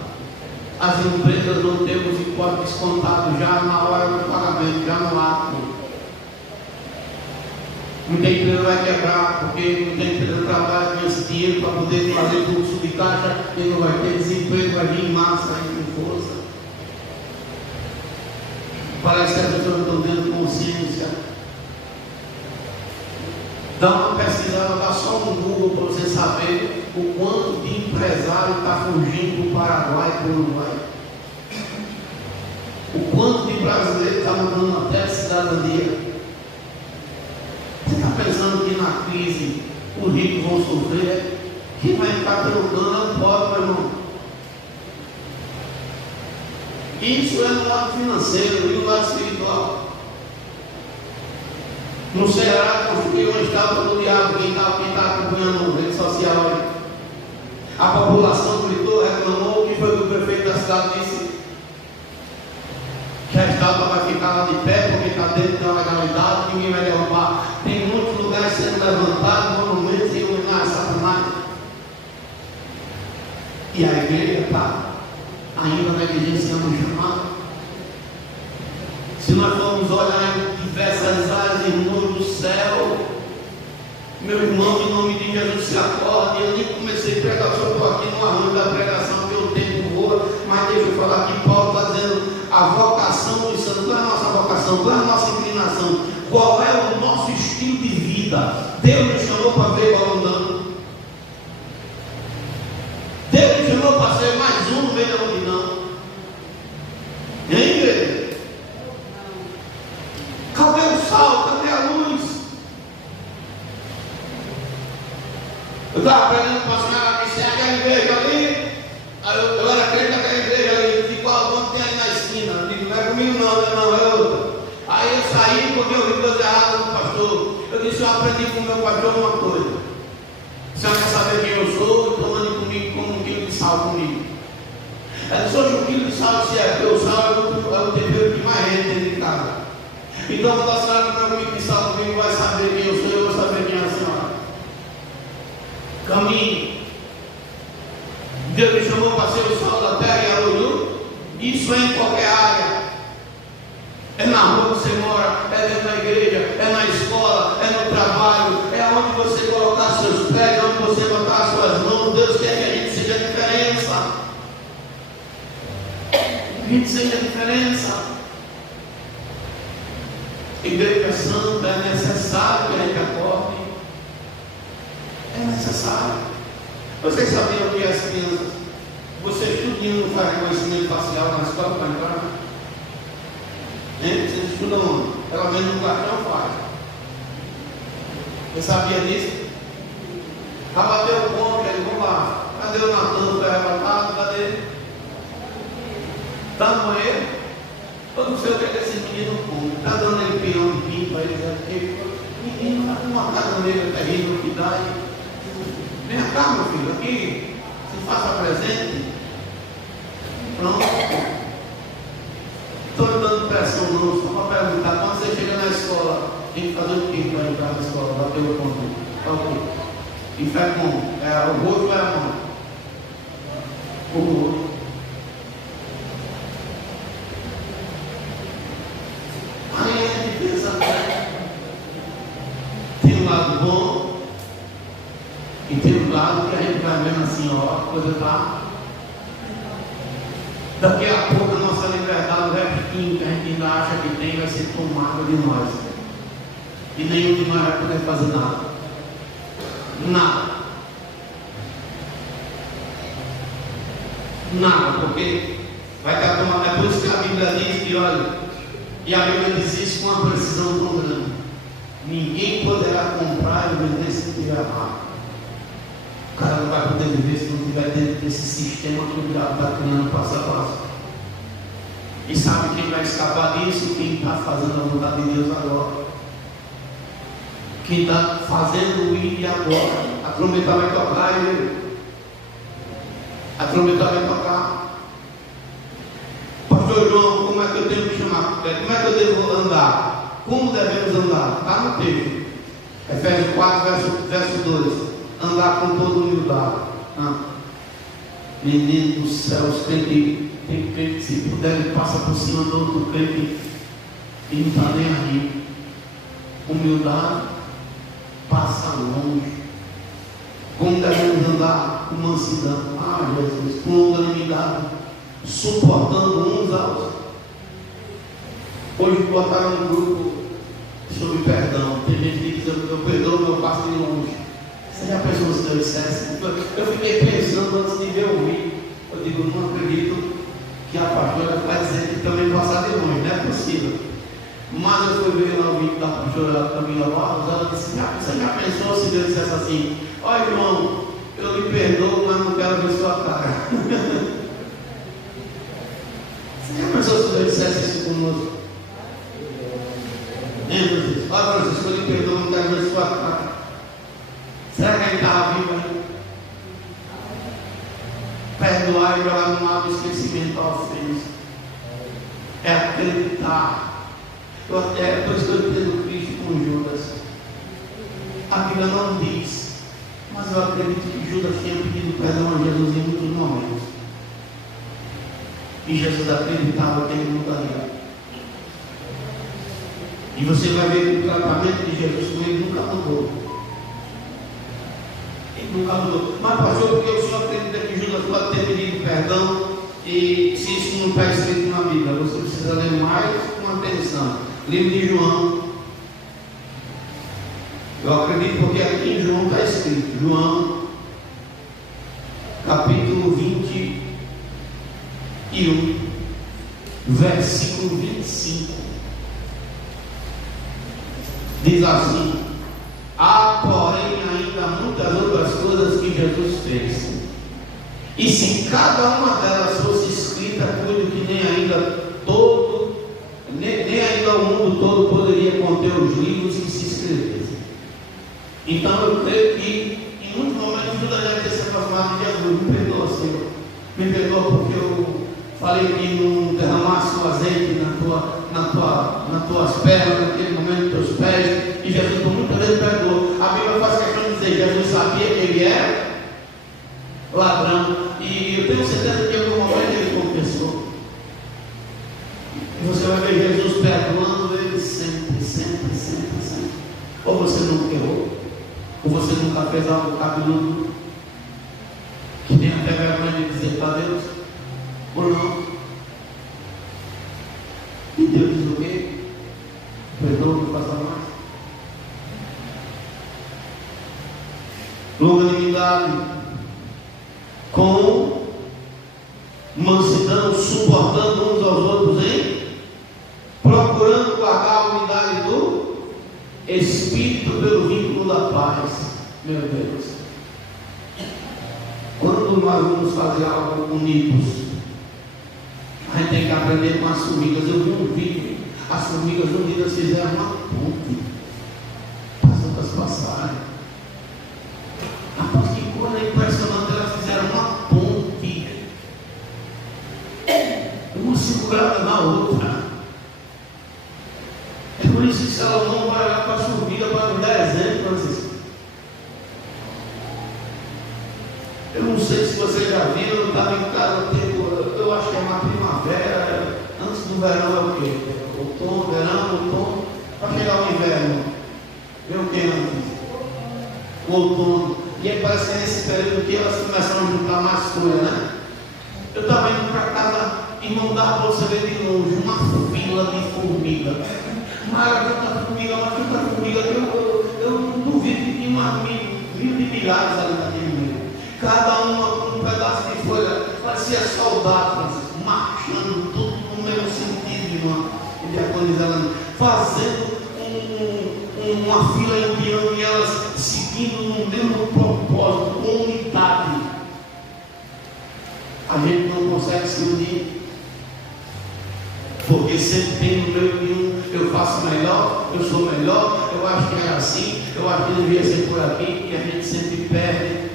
As empresas não têm os impostos descontados já na hora do pagamento, já no ato. Muita empresa vai quebrar, porque muita empresa trabalha com esse dinheiro para poder fazer fluxo de caixa e não vai ter desemprego, vai vir em massa aí com força. Parece que as pessoas estão tendo consciência. Dá uma pesquisada, dá só um Google para você saber o quanto de empresário está fugindo do Paraguai para o Uruguai. O quanto de brasileiro está mudando até a cidadania. Você está pensando que na crise os ricos vão sofrer? Quem vai ficar pelo cano é o pobre, meu irmão. Isso é no lado financeiro e no lado espiritual. No Ceará, construiu uma estátua do diabo. Quem está acompanhando a rede social aí? A população gritou, reclamou. O que foi que o prefeito da cidade disse? Que a estátua vai ficar lá de pé, porque está dentro da legalidade, ninguém vai derrubar. Tem muitos lugares sendo levantados, monumentos em homenagem a Satanás. E a igreja está ainda negligenciando o chamado. Se nós formos olhar em diversas áreas, irmãos do céu, meu irmão, em nome de Jesus, se acorde. Eu nem comecei a pregar, só estou aqui no arranjo da pregação, porque o tempo voa, mas deixa eu falar que Paulo está dizendo a vocação dos santos. Qual é a nossa vocação? Qual é a nossa inclinação? Qual é o nosso estilo de vida? Deus nos chamou para ver igual andando. Deus nos chamou para ser mais um no meio da multidão. Hein, igreja? Cadê o sal? Cadê a luz? Eu estava pregando para a senhora que segue a igreja ali. Eu era crente daquela igreja ali. De qual dono tem ali na esquina? Eu digo, não é comigo não, é outra. Aí eu saí porque eu vi coisa errada do pastor. Eu disse, eu aprendi com o meu pastor uma coisa. Se você quer saber quem eu sou, então ande comigo como um quilo de sal comigo. Eu disse, hoje um quilo de sal, se é, porque o sal é o tempero que mais rende dentro de casa. Então, quando a senhora que não é comigo de sal comigo vai saber quem eu sou, eu vou saber quem é a senhora. Caminhe. Deus me chamou para ser o sal da terra e a luz. Isso é em qualquer área. É na rua que você mora, é dentro da igreja, é na escola, é no trabalho, é onde você colocar seus pés, onde você botar suas mãos. Deus quer que a gente seja a diferença. Que a gente seja a diferença. Igreja santa, é necessário que a gente acorde. É necessário. Vocês sabiam que as crianças, vocês tudinho não fazem conhecimento facial na escola para entrar? Vocês estudam onde? Pelo menos no cartão faz. Você sabia disso? Vai bater o ponto, ele vamos lá. Cadê o Natan? Foi arrebatado? Cadê? Está no banheiro? Eu não sei o que é que esse menino come. Está dando ele peão de pinto para ele dizer que menino está com uma caganeira terrível que dá. Vem cá, meu filho, aqui. Se faça presente. Pronto. Estou lhe dando pressão não, só para perguntar, quando você chega na escola, tem que fazer o que para entrar na escola? Bater o ponto. Fala o quê? E faz como? É o rosto ou é a mão? O rosto. Aí a gente pensa, tem um lado bom e tem um lado que a gente vai vendo assim, ó, a coisa está. Daqui a pouco a nossa liberdade, o restinho que a gente ainda acha que tem, vai ser tomada de nós. E nenhum de nós vai poder fazer nada. Nada. Nada, porque vai estar tomado. É por isso que a Bíblia diz que, olha, e a Bíblia diz isso com uma precisão tão grande. Ninguém poderá comprar e vender se tiver errado. O cara não vai poder viver se não estiver dentro desse sistema que o diabo está criando passo a passo. E sabe quem vai escapar disso? Quem está fazendo a vontade de Deus agora. Quem está fazendo o ir agora. A trombeta vai tocar, a trombeta vai tocar. Pastor João, como é que eu tenho que chamar? fé. Como é que eu devo andar? Como devemos andar? Está no texto. Efésios 4, verso 2. Andar com toda humildade. Menino dos céus, tem crente, se puder, ele passa por cima do outro crente e não está nem aí. Humildade passa longe. Como devemos andar com mansidão? Jesus, com longanimidade, suportando uns aos outros. Hoje botaram no grupo sobre perdão. Tem gente que diz: eu perdoo, meu passo de longe. Você já pensou se eu dissesse? Eu fiquei pensando antes de ver o vídeo. Eu digo: não acredito que a pastora vai dizer que também passar de longe, não é possível. Mas eu fui ver lá o vídeo da pastora Camila Barros. Ela disse: você já pensou se Deus dissesse assim: olha, irmão, eu lhe perdoo, mas não quero ver sua cara? Você já pensou se Deus dissesse isso conosco? Olha, Francisco, eu lhe perdoo, não quero ver sua cara. Será que ele estava vivo ainda? Perdoar e jogar no mar do esquecimento a ofensa é acreditar. Por isso que eu entendo Cristo com Judas. A Bíblia não diz, mas eu acredito que Judas tinha pedido perdão a Jesus em muitos momentos. E Jesus acreditava que ele não daria. E você vai ver que o tratamento de Jesus com ele nunca mudou. Ele nunca mudou. Mas pastor, porque o senhor acredita que Judas pode ter pedido perdão? E se isso não está escrito na Bíblia, você precisa ler mais com atenção. Livro de João. Eu acredito porque aqui em João está escrito. João, capítulo 21, versículo 25. Diz assim: há, porém, ainda muitas outras coisas que Jesus fez. E se cada uma delas fosse escrita, cuido que nem ainda o mundo todo poderia conter os livros que se escrevessem. Então eu creio que em muitos momentos Judas deve ter se aproximado de Jesus. Me perdoa, Senhor. Me perdoa porque eu falei que não derramasse o azeite nas tuas pernas, naquele momento, nos teus pés. E Jesus por muitas vezes perdoou. A Bíblia faz questão de dizer: Jesus sabia que ele era ladrão. E eu tenho certeza que em algum momento ele confessou. E você vai ver Jesus perdoando ele sempre, sempre, sempre, sempre. Ou você nunca errou, ou você nunca fez algo cabeludo, que tem até vergonha de dizer para Deus, ou não. E Deus diz o quê? Perdoa, não faça mais. Longanimidade, com mansidão, suportando uns aos outros, procurando guardar a unidade do Espírito pelo vínculo da paz. Meu Deus, quando nós vamos fazer algo unidos, a gente tem que aprender com as formigas. Eu vi um vídeo, as formigas unidas fizeram uma ponte para as outras passarem. Rapaz, que coisa impressionante, elas fizeram uma ponte, uma segurada na outra. É por isso que Salomão vai olhar para a formiga para nos dar exemplo, Francisco. Eu não sei se você já viu, eu estava em casa no tempo, eu acho que é uma primavera, antes do verão é o quê? Outono, verão, outono, para chegar o inverno. Vê o que antes? O outono. E aí parece que é nesse período que elas começam a juntar mais folha, né? Eu estava indo para casa e não dava para você ver de longe uma fila de formiga. Mara, tanta formiga, mas tanta formiga que eu não duvido que tinha umas mil de milhares ali naquele meio. Cada uma com um pedaço de folha, parecia soldado, marchando, tudo no mesmo sentido, irmão, e diaconizando, fazendo uma fila indiana e elas seguindo no mesmo propósito, com unidade. A gente não consegue se unir, porque sempre tem no meio de um: eu faço melhor, eu sou melhor, eu acho que é assim, eu acho que devia ser por aqui, e a gente sempre perde.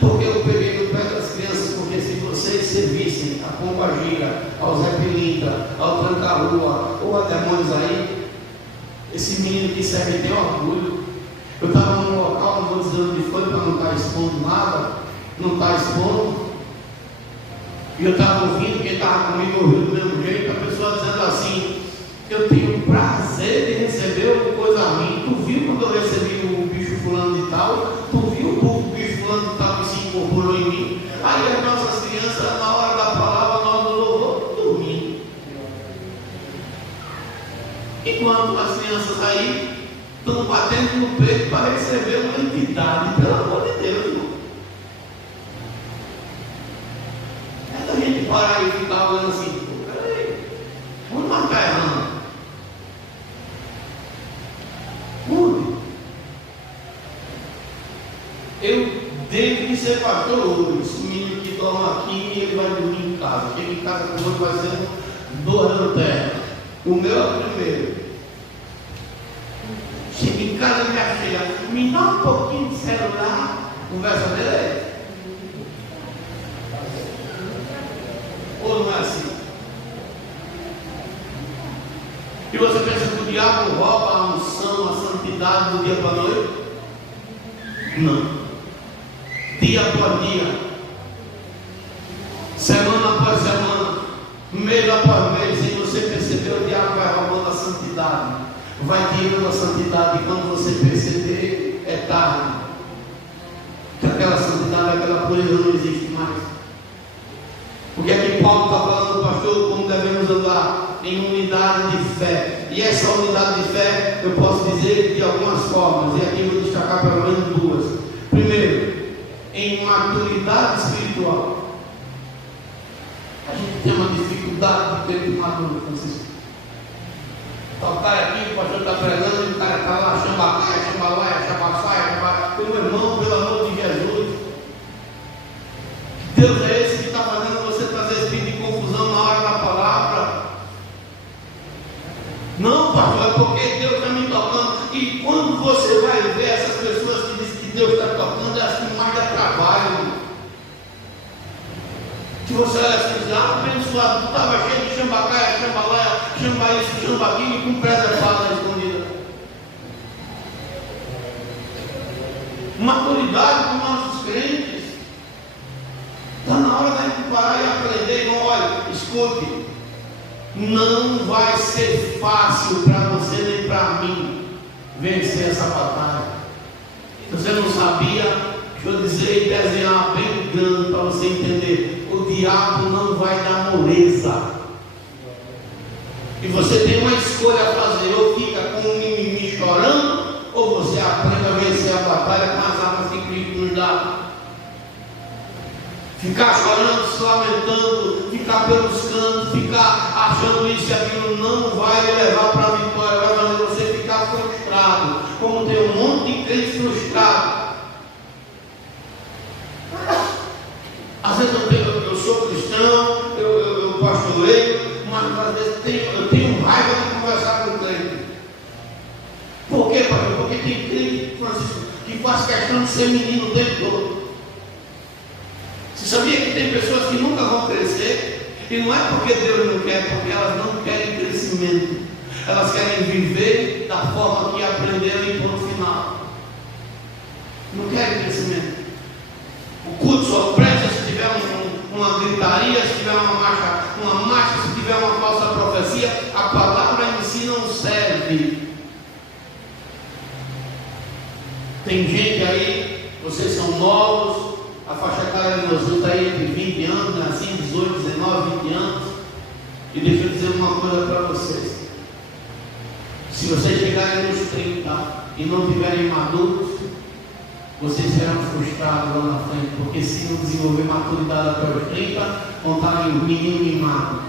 Porque eu peguei no pé das crianças, porque se vocês servissem esse, a pomba gira, ao Zé Pilintra, ao tranca-rua, ou a demônios aí, esse menino que serve tem orgulho. Eu estava num local, não vou dizer onde foi, para não estar expondo nada, não estar expondo, e eu estava ouvindo, quem estava comigo ouviu do mesmo jeito, a pessoa dizendo assim: eu tenho prazer de receber alguma coisa ruim. Tu viu quando eu recebi o bicho fulano de tal? Tu viu o bicho fulano de tal que se incorporou em mim? Aí as nossas crianças, na hora da palavra, na hora do louvor, dormindo. Enquanto as crianças aí estão batendo no peito para receber uma entidade, pelo amor de Deus, irmão. É da gente parar e ficar olhando assim: peraí, onde nós está errando? Eu devo de ser pastor hoje. Esse menino que dorme aqui, ele vai dormir em casa. Chega em casa com o outro vai ser duas lanternas. O meu é o primeiro. Chega em casa e já chega: me dá um pouquinho de celular. Conversa dele é: ou não é assim? E você pensa que o diabo rouba a unção, a santidade do dia para a noite? Não. Dia após dia, semana após semana, mês após mês, sem você perceber, o diabo vai roubando a santidade, vai tirando a santidade, e quando você perceber, é tarde, que aquela santidade, aquela pureza não existe mais. Porque aqui Paulo está falando, pastor, como devemos andar em unidade de fé. E essa unidade de fé eu posso dizer de algumas formas, e aqui eu vou destacar pelo menos duas. Primeiro, em maturidade espiritual. A gente tem uma dificuldade de ter maduro, Francisco. Tocar aqui, o pastor está pregando, e o cara está lá, chambacaia, chambalaia, chambaçaia, meu irmão, pelo amor de Jesus. Deus é esse que está fazendo você trazer esse tipo de confusão na hora da palavra? Não, pastor, é porque Deus está me tocando. E quando você vai ver essas pessoas que dizem que Deus está tocando, elas que mais dá trabalho. Se você olha assim, diz: abençoado, tu estava cheio de chambacaia, chambalaia, chamba isso, chamba aquilo, e com preservada escondida. Maturidade com nossos crentes. Está na hora da gente parar e aprender. Então, olha, escute. Não vai ser fácil para você nem para mim vencer essa batalha. Se você não sabia, deixa eu dizer e desenhar bem grande para você entender: o diabo não vai dar moleza. E você tem uma escolha a fazer: ou fica com o mimimi chorando, ou você aprende a vencer a batalha com as armas que Cristo nos dá. Ficar chorando, se lamentando, ficar pelos cantos, ficar achando isso e aquilo não vai levar para a vitória, vai fazer você ficar frustrado, como tem um monte de crente frustrado. Às vezes eu sou cristão, eu pastoreio, mas às vezes eu tenho raiva de conversar com o crente. Por quê, pastor? Porque tem crente, Francisco, que faz questão de ser menino o tempo todo. Você sabia que tem pessoas que nunca vão crescer? E não é porque Deus não quer, porque elas não querem crescimento. Elas querem viver da forma que aprenderam e ponto final. Não querem crescimento. O culto só presta se tiver uma gritaria, se tiver uma marcha, se tiver uma falsa profecia. A palavra em si não serve. Tem gente aí, vocês são novos, a faixa etária de vocês está aí entre 20 anos, né? Assim, 18, 19, 20 anos. E deixa eu dizer uma coisa para vocês: se vocês chegarem nos 30 e não tiverem maduros, vocês serão frustrados lá na frente, porque se não desenvolver maturidade até os 30, vão estar em menino mimado.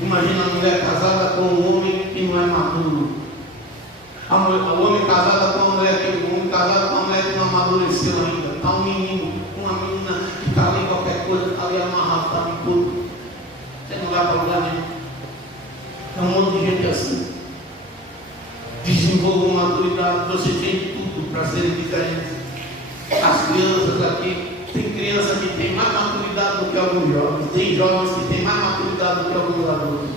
Imagina a mulher casada com um homem que não é maduro. O homem casado com uma mulher que não amadureceu ainda. Está um menino, uma menina que está ali qualquer coisa, está ali amarrado, está de tudo. Você não vai para lugar nenhum. É um monte de gente assim. Desenvolvam maturidade, você tem tudo para serem diferentes. As crianças aqui, Tem criança que tem mais maturidade do que alguns jovens. Tem jovens que têm mais maturidade do que alguns adultos.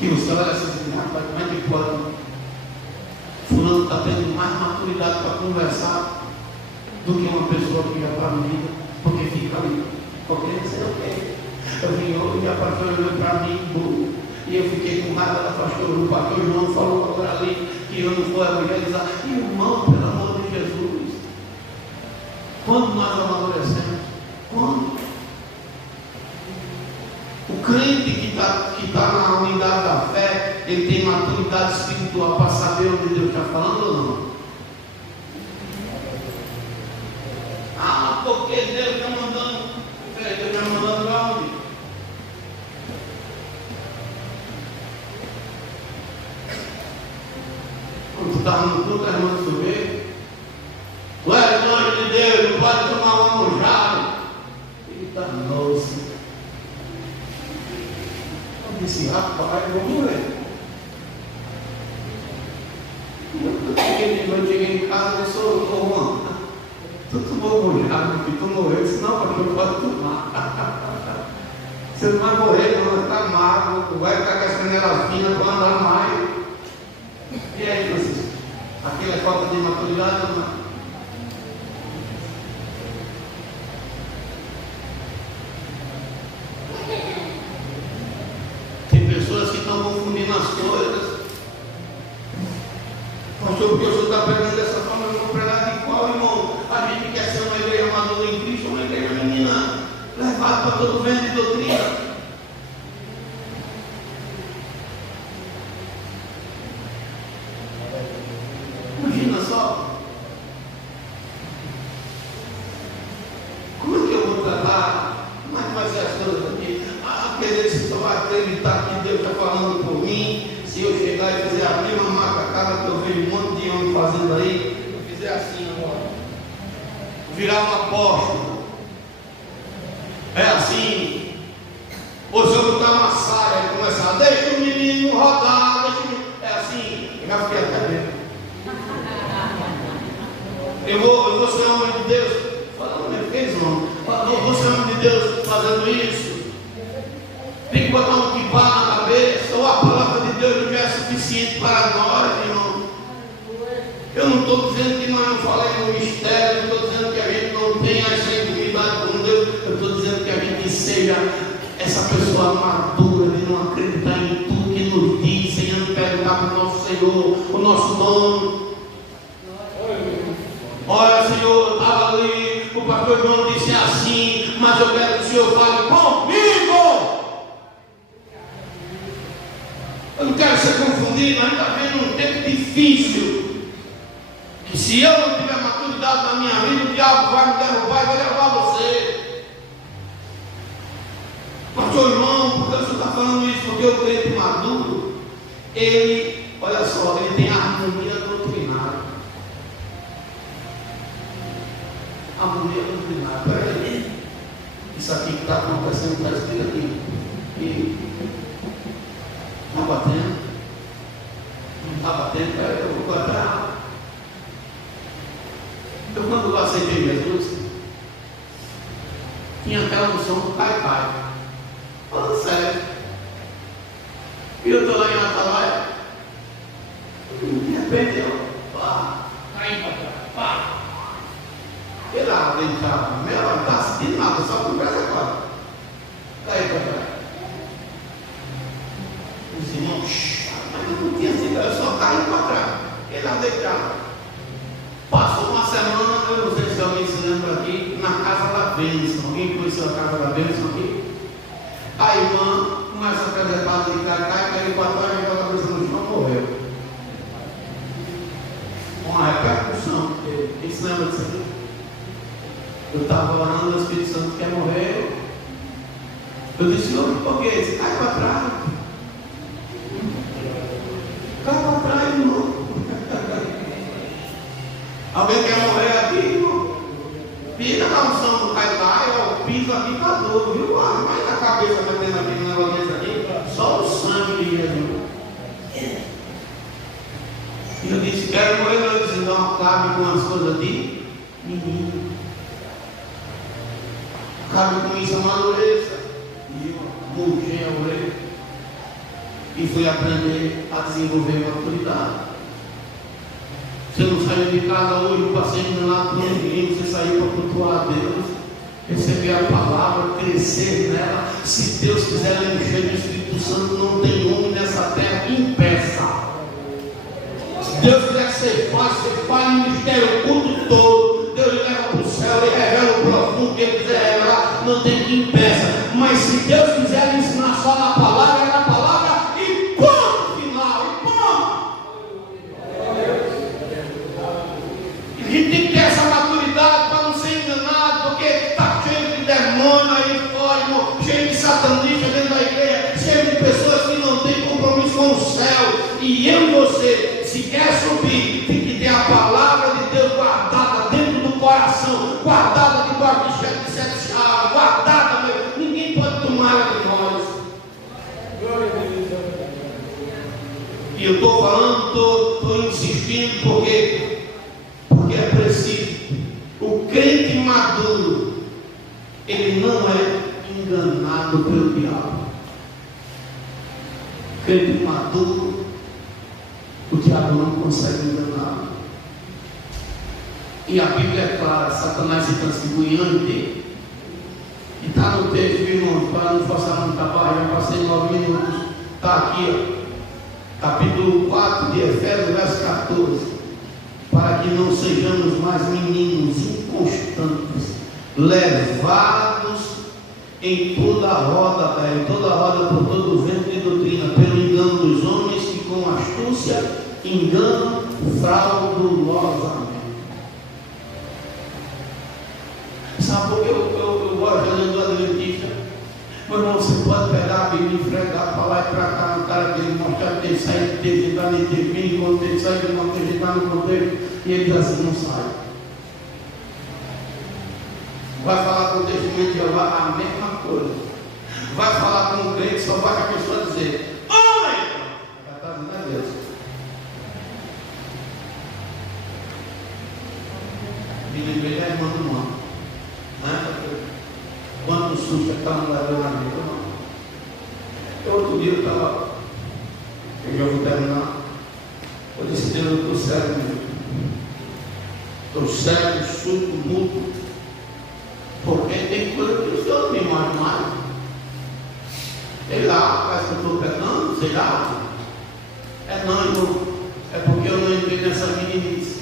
E você olha assim, rapaz, como é que pode? Fulano está tendo mais maturidade para conversar do que uma pessoa que já está no vida, porque fica ali. Porque não sei o quê. Eu vim hoje e a pastora olhou para mim, e eu fiquei com raiva da pastora. O pastor João falou agora ali que eu não vou evangelizar. Irmão, pelo amor de Jesus, quando nós amadurecemos? Quando? O crente que está na unidade da fé, ele tem maturidade espiritual para saber onde Deus está falando ou não? Ah, porque Deus está mandando. Deus está mandando para onde? Quando tu estava no culto, a irmã subir, tu és anjo de Deus, não pode tomar uma mojada. Eita, nossa. Eu disse, rapaz, eu vou morrer. Eu cheguei em casa e disse, ô Juan, tu tomou mojada, que tu morreu, disse, não, porque eu posso tomar. Você não vai morrer, não, vai ficar magro, tu vai ficar com as canelas finas para andar mais. E aí, Francisco? Aquilo é falta de maturidade ou não? Tem pessoas que estão confundindo as coisas. Pastor, porque o senhor está pregando dessa forma, eu vou pregar de qual, irmão? A gente quer ser uma igreja madura em Cristo, uma igreja menina, levada para todo vento de doutrina. Imagina só. Como é que eu vou tratar? Como é que vai ser as coisas aqui? Querer se só vai acreditar que Deus está falando por mim. Se eu chegar e fizer a mesma macacada que eu vejo um monte de homem fazendo aí, eu fizer assim agora, virar um apóstolo. É assim. Ou se eu botar uma saia e começar, deixa o menino rodar, deixa o menino. É assim, eu já fiquei até dentro. Eu vou ser homem de Deus. Falando, meu fez homem. Eu vou ser homem de Deus fazendo isso. Tem que botar um kipá na cabeça. Ou a palavra de Deus não é suficiente para nós, irmão. Eu não estou dizendo que nós não falamos no mistério. Eu não estou dizendo que a gente não tenha essa intimidade com Deus. Eu estou dizendo que a gente seja essa pessoa madura de não acreditar em tudo que nos diz, sem não perguntar para o nosso Senhor, o nosso dono. Olha, Senhor, estava ali, o pastor João disse assim, mas eu quero que o Senhor fale comigo. Eu não quero ser confundido, ainda vendo um tempo difícil, que se eu não tiver maturidade na minha vida, o diabo vai me derrubar e vai levar você. Pastor João, por que o senhor está falando isso? Porque o crente maduro, ele, olha só, ele tem harmonia doutrinária. Harmonia doutrinária. Peraí, isso aqui que está acontecendo está escrito aqui. E está batendo? Não está batendo? Peraí, eu vou guardar. Eu, quando eu aceitei Jesus, tinha aquela noção do pai. Falando sério. E eu estou lá em Atalaia. De repente eu caí para trás. Pá. Ele lá dentro, meu, não está sentindo nada, só conversa agora. Caí para trás. Os irmãos, mas eu não tinha sido, eu só caí para trás. Ele lá deitado. Passou uma semana, eu não sei se alguém se lembra aqui, na casa da bênção. Alguém conheceu a casa da bênção aqui? A irmã começa a preservar de caiu para trás, jogou a cabeça no chão, morreu. Uma repercussão. Quem se lembra disso aqui? Eu estava orando, o Espírito Santo quer morrer. Eu disse, por quê? Ele cai para trás. Cai para trás, irmão. Alguém quer morrer aqui, irmão? Pira na unção do cai, o piso aqui está duro, viu? Mas na cabeça metendo aqui no negócio aqui, só o sangue de Jesus. E eu disse, quero morrer, eu disse, não, cabe com as coisas coisa de menino. Cabe com isso a madureza. E eu murchei a orelha e fui aprender a desenvolver maturidade. Você não saiu de casa hoje, eu passei no lado do ninguém, você saiu para cultuar a Deus, receber a palavra, crescer nela. Se Deus quiser lhe encher do Espírito Santo, não tem homem nessa terra que impeça. Se Deus quiser que você fale o ministério o culto todo, Deus lhe leva para o céu e revela o profundo que Ele quiser revelar, não tem que impeça. Mas se Deus quiser lhe ensinar só na palavra, é na palavra e ponto final, e ponto. A gente tem que ter essa maturidade para não ser enganado, porque está cheio de demônio aí fora, cheio de satanistas dentro da igreja, cheio de pessoas que não têm compromisso com o céu. E eu e você, se quer subir, tem que ter a palavra de Deus guardada dentro do coração, guardada debaixo de sete chaves, guardada, meu. Ninguém pode tomar ela de nós. E eu estou falando, estou insistindo, porque é preciso. O crente maduro, ele não é enganado pelo diabo. O crente maduro, o diabo não consegue enganar. E a Bíblia é clara, Satanás se transfigura antes. E está no texto, irmão, para não forçar muito a barra, já passei 9 minutos. Está aqui, ó. Capítulo 4 de Efésios, verso 14. Para que não sejamos mais meninos inconstantes, levados em toda roda por todo o vento de doutrina, pelo engano dos homens que com astúcia enganam fraudulosamente. Sabe por que eu gosto de ler do Adventista? Meu irmão, você pode pegar a Bíblia e fregar para lá e para cá no cara dele, mostrar que ele sai de texto, está no texto, quando ele sai de contexto, está no contexto, e ele diz assim, não sai. Vai falar com o testemunho de Jeová, a mesma coisa. Vai falar com o crente, só vai a pessoa dizer, homem! Já está dizendo a Deus. Me lembrei da irmã do irmão. Quanto susto está no lado na vida, não. Outro dia eu estava, eu já vou terminar, eu disse, Deus, eu estou cego mesmo. Estou cego, surdo, mudo, porque tem coisa que o Senhor não me mostra mais. Sei lá, parece que eu estou pecando, sei lá. É não, irmão, é porque eu não entrei nessa meninice.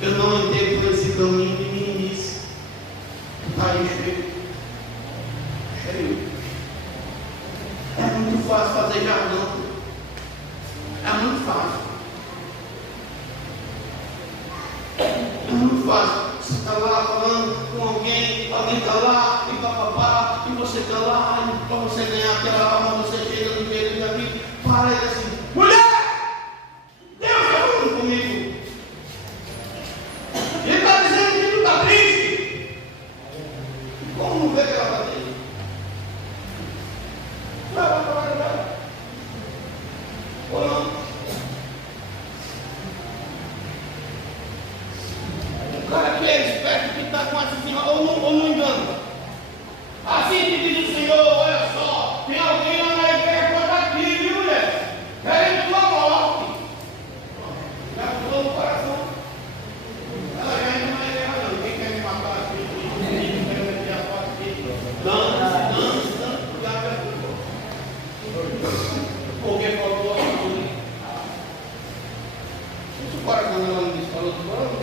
Eu não entrei por esse caminho de meninice. Está aí cheio. É muito fácil fazer jardim. É muito fácil. É muito fácil. Você está lá falando com alguém está lá, e papapá, e você está lá, e para você ganhar aquela alma, você chega no meio daqui, para ele assim, mulher! Deus está falando comigo. Ele está dizendo que tu está triste. Como não vê que ela está triste? Vai. Ou não? O cara que é esperto, que está com assim, ou não engana. Assim que diz o Senhor, olha só, tem alguém lá na igreja contra aqui, viu, mulher? Querendo tua morte. Já pulou no coração. Ela já ainda não é guerra, não. Ninguém quer me matar aqui, ninguém quer me meter a porta aqui. Dança, já perguntou. Porque faltou a tudo. O coração dela não disse, falou do coração.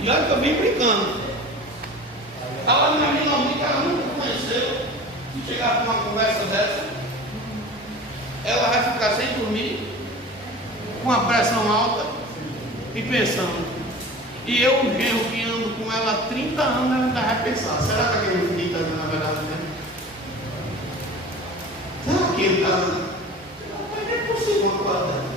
E olha que eu vim brincando. Ela me imagina que ela nunca conheceu. Se chegar com uma conversa dessa, ela vai ficar sem dormir, com a pressão alta e pensando. E eu, o genro que ando com ela há 30 anos, ela ainda vai pensar: será que aquele menino está dizendo a verdade mesmo? Será que ele está dizendo? Não é possível uma coisa dessa.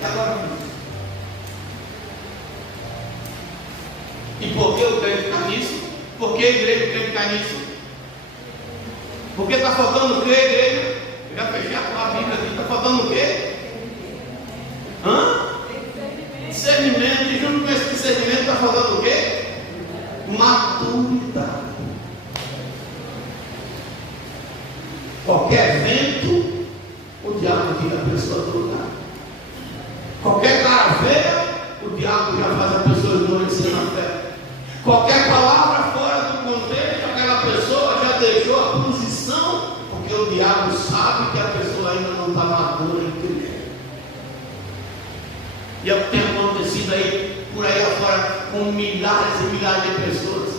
E agora? E por que eu creio ficar nisso? Por que a igreja quer ficar nisso? Porque está faltando crer, igreja? Já fechei a Bíblia aqui, está faltando o quê? Discernimento, e junto com esse discernimento está faltando o quê? Maturidade. Qualquer vento, o diabo tira a pessoa do lugar. Qualquer cara feia, o diabo já faz a pessoa esmorecer na fé. Qualquer palavra fora do contexto, aquela pessoa já deixou a posição, porque o diabo sabe que a pessoa ainda não está madura em Cristo. E é o que tem acontecido aí, por aí afora, com milhares e milhares de pessoas.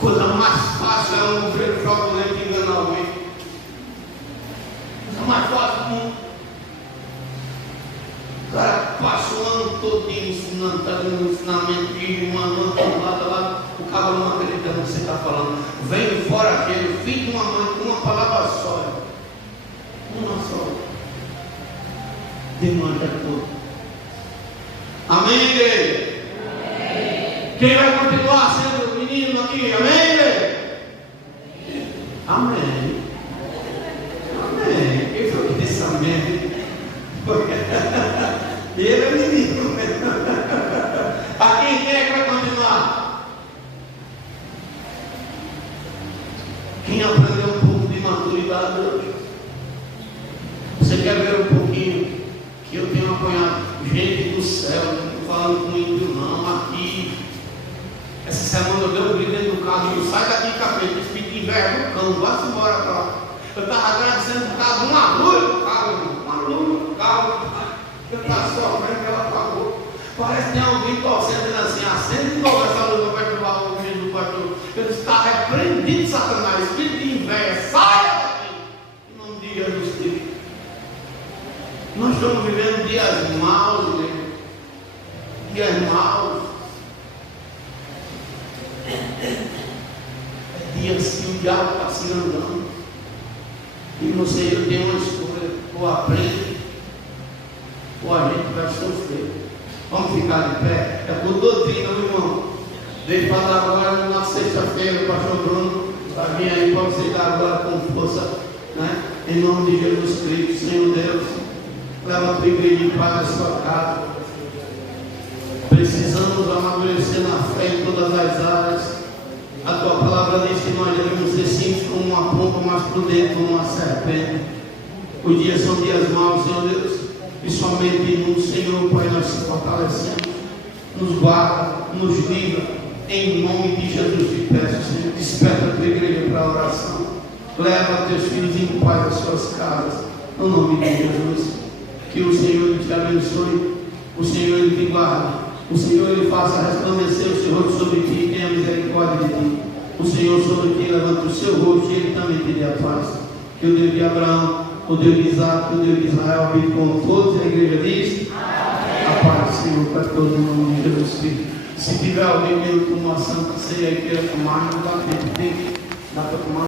Coisa mais fácil é um governo fraudulento enganar alguém. Coisa mais fácil do mundo. O cara passa o ano todo ensinando, está dando um ensinamento de um ano, lá, o cara não acredita no que você está falando. Vem fora aquele, filho de uma mãe, com uma palavra só. Uma só. Demanda tudo. Amém, igreja? Amém. Quem vai continuar sendo menino aqui? Amém, igreja? Amém. Amém. Quem foi que disse amém? Ele é menino mesmo. Aqui, quem é que vai continuar? Quem aprendeu um pouco de maturidade hoje? Você quer ver um pouquinho? Que eu tenho apanhado gente do céu, não estou falando com ímpio não, aqui. Essa semana eu dei um grito dentro do carro e eu sai daqui, capeta, espírito de inverno, cão, vai-se embora para lá. Eu estava agradecendo por causa de uma luz do carro, eu estava sofrendo que ela apagou. Parece que tem alguém torcendo assim, acende de novo essa luz para perturbar o vídeo do pastor. Eu está repreendido, Satanás, espírito de inveja, saia daqui, em nome de Jesus Cristo. Nós estamos vivendo dias maus, né? Dias maus. É dias que o diabo está se andando. E você, eu tenho uma escolha: ou aprende, ou a gente vai sofrer. Vamos ficar de pé? É por doutrina, meu irmão. Deixa para dar agora na sexta-feira, o pastor Bruno vai vir aí para você dar agora com força, né? Em nome de Jesus Cristo, Senhor Deus. Leva a tua igreja em paz à sua casa. Precisamos amadurecer na fé em todas as áreas. A tua palavra diz que nós devemos ser simples como uma pomba, mas prudente como uma serpente. Os dias são dias maus, Senhor Deus, e somente no Senhor, Pai, nós se fortalecemos. Nos guarda, nos livra, em nome de Jesus te peço, Senhor. Desperta a tua igreja para a oração. Leva teus filhos em paz às suas casas, no nome de Jesus. Que o Senhor te abençoe, o Senhor te guarde, o Senhor lhe faça resplandecer o seu rosto sobre ti e tenha misericórdia de ti. O Senhor sobre ti levanta o seu rosto e ele também te dê a paz. Que o Deus de Abraão, o Deus de Isaac, o Deus de Israel habite com todos. A igreja diz: amém. A paz do Senhor para todos, no nome de Jesus Cristo. Se tiver alguém mesmo com uma santa ceia e queira tomar, não dá tempo, dá para tomar.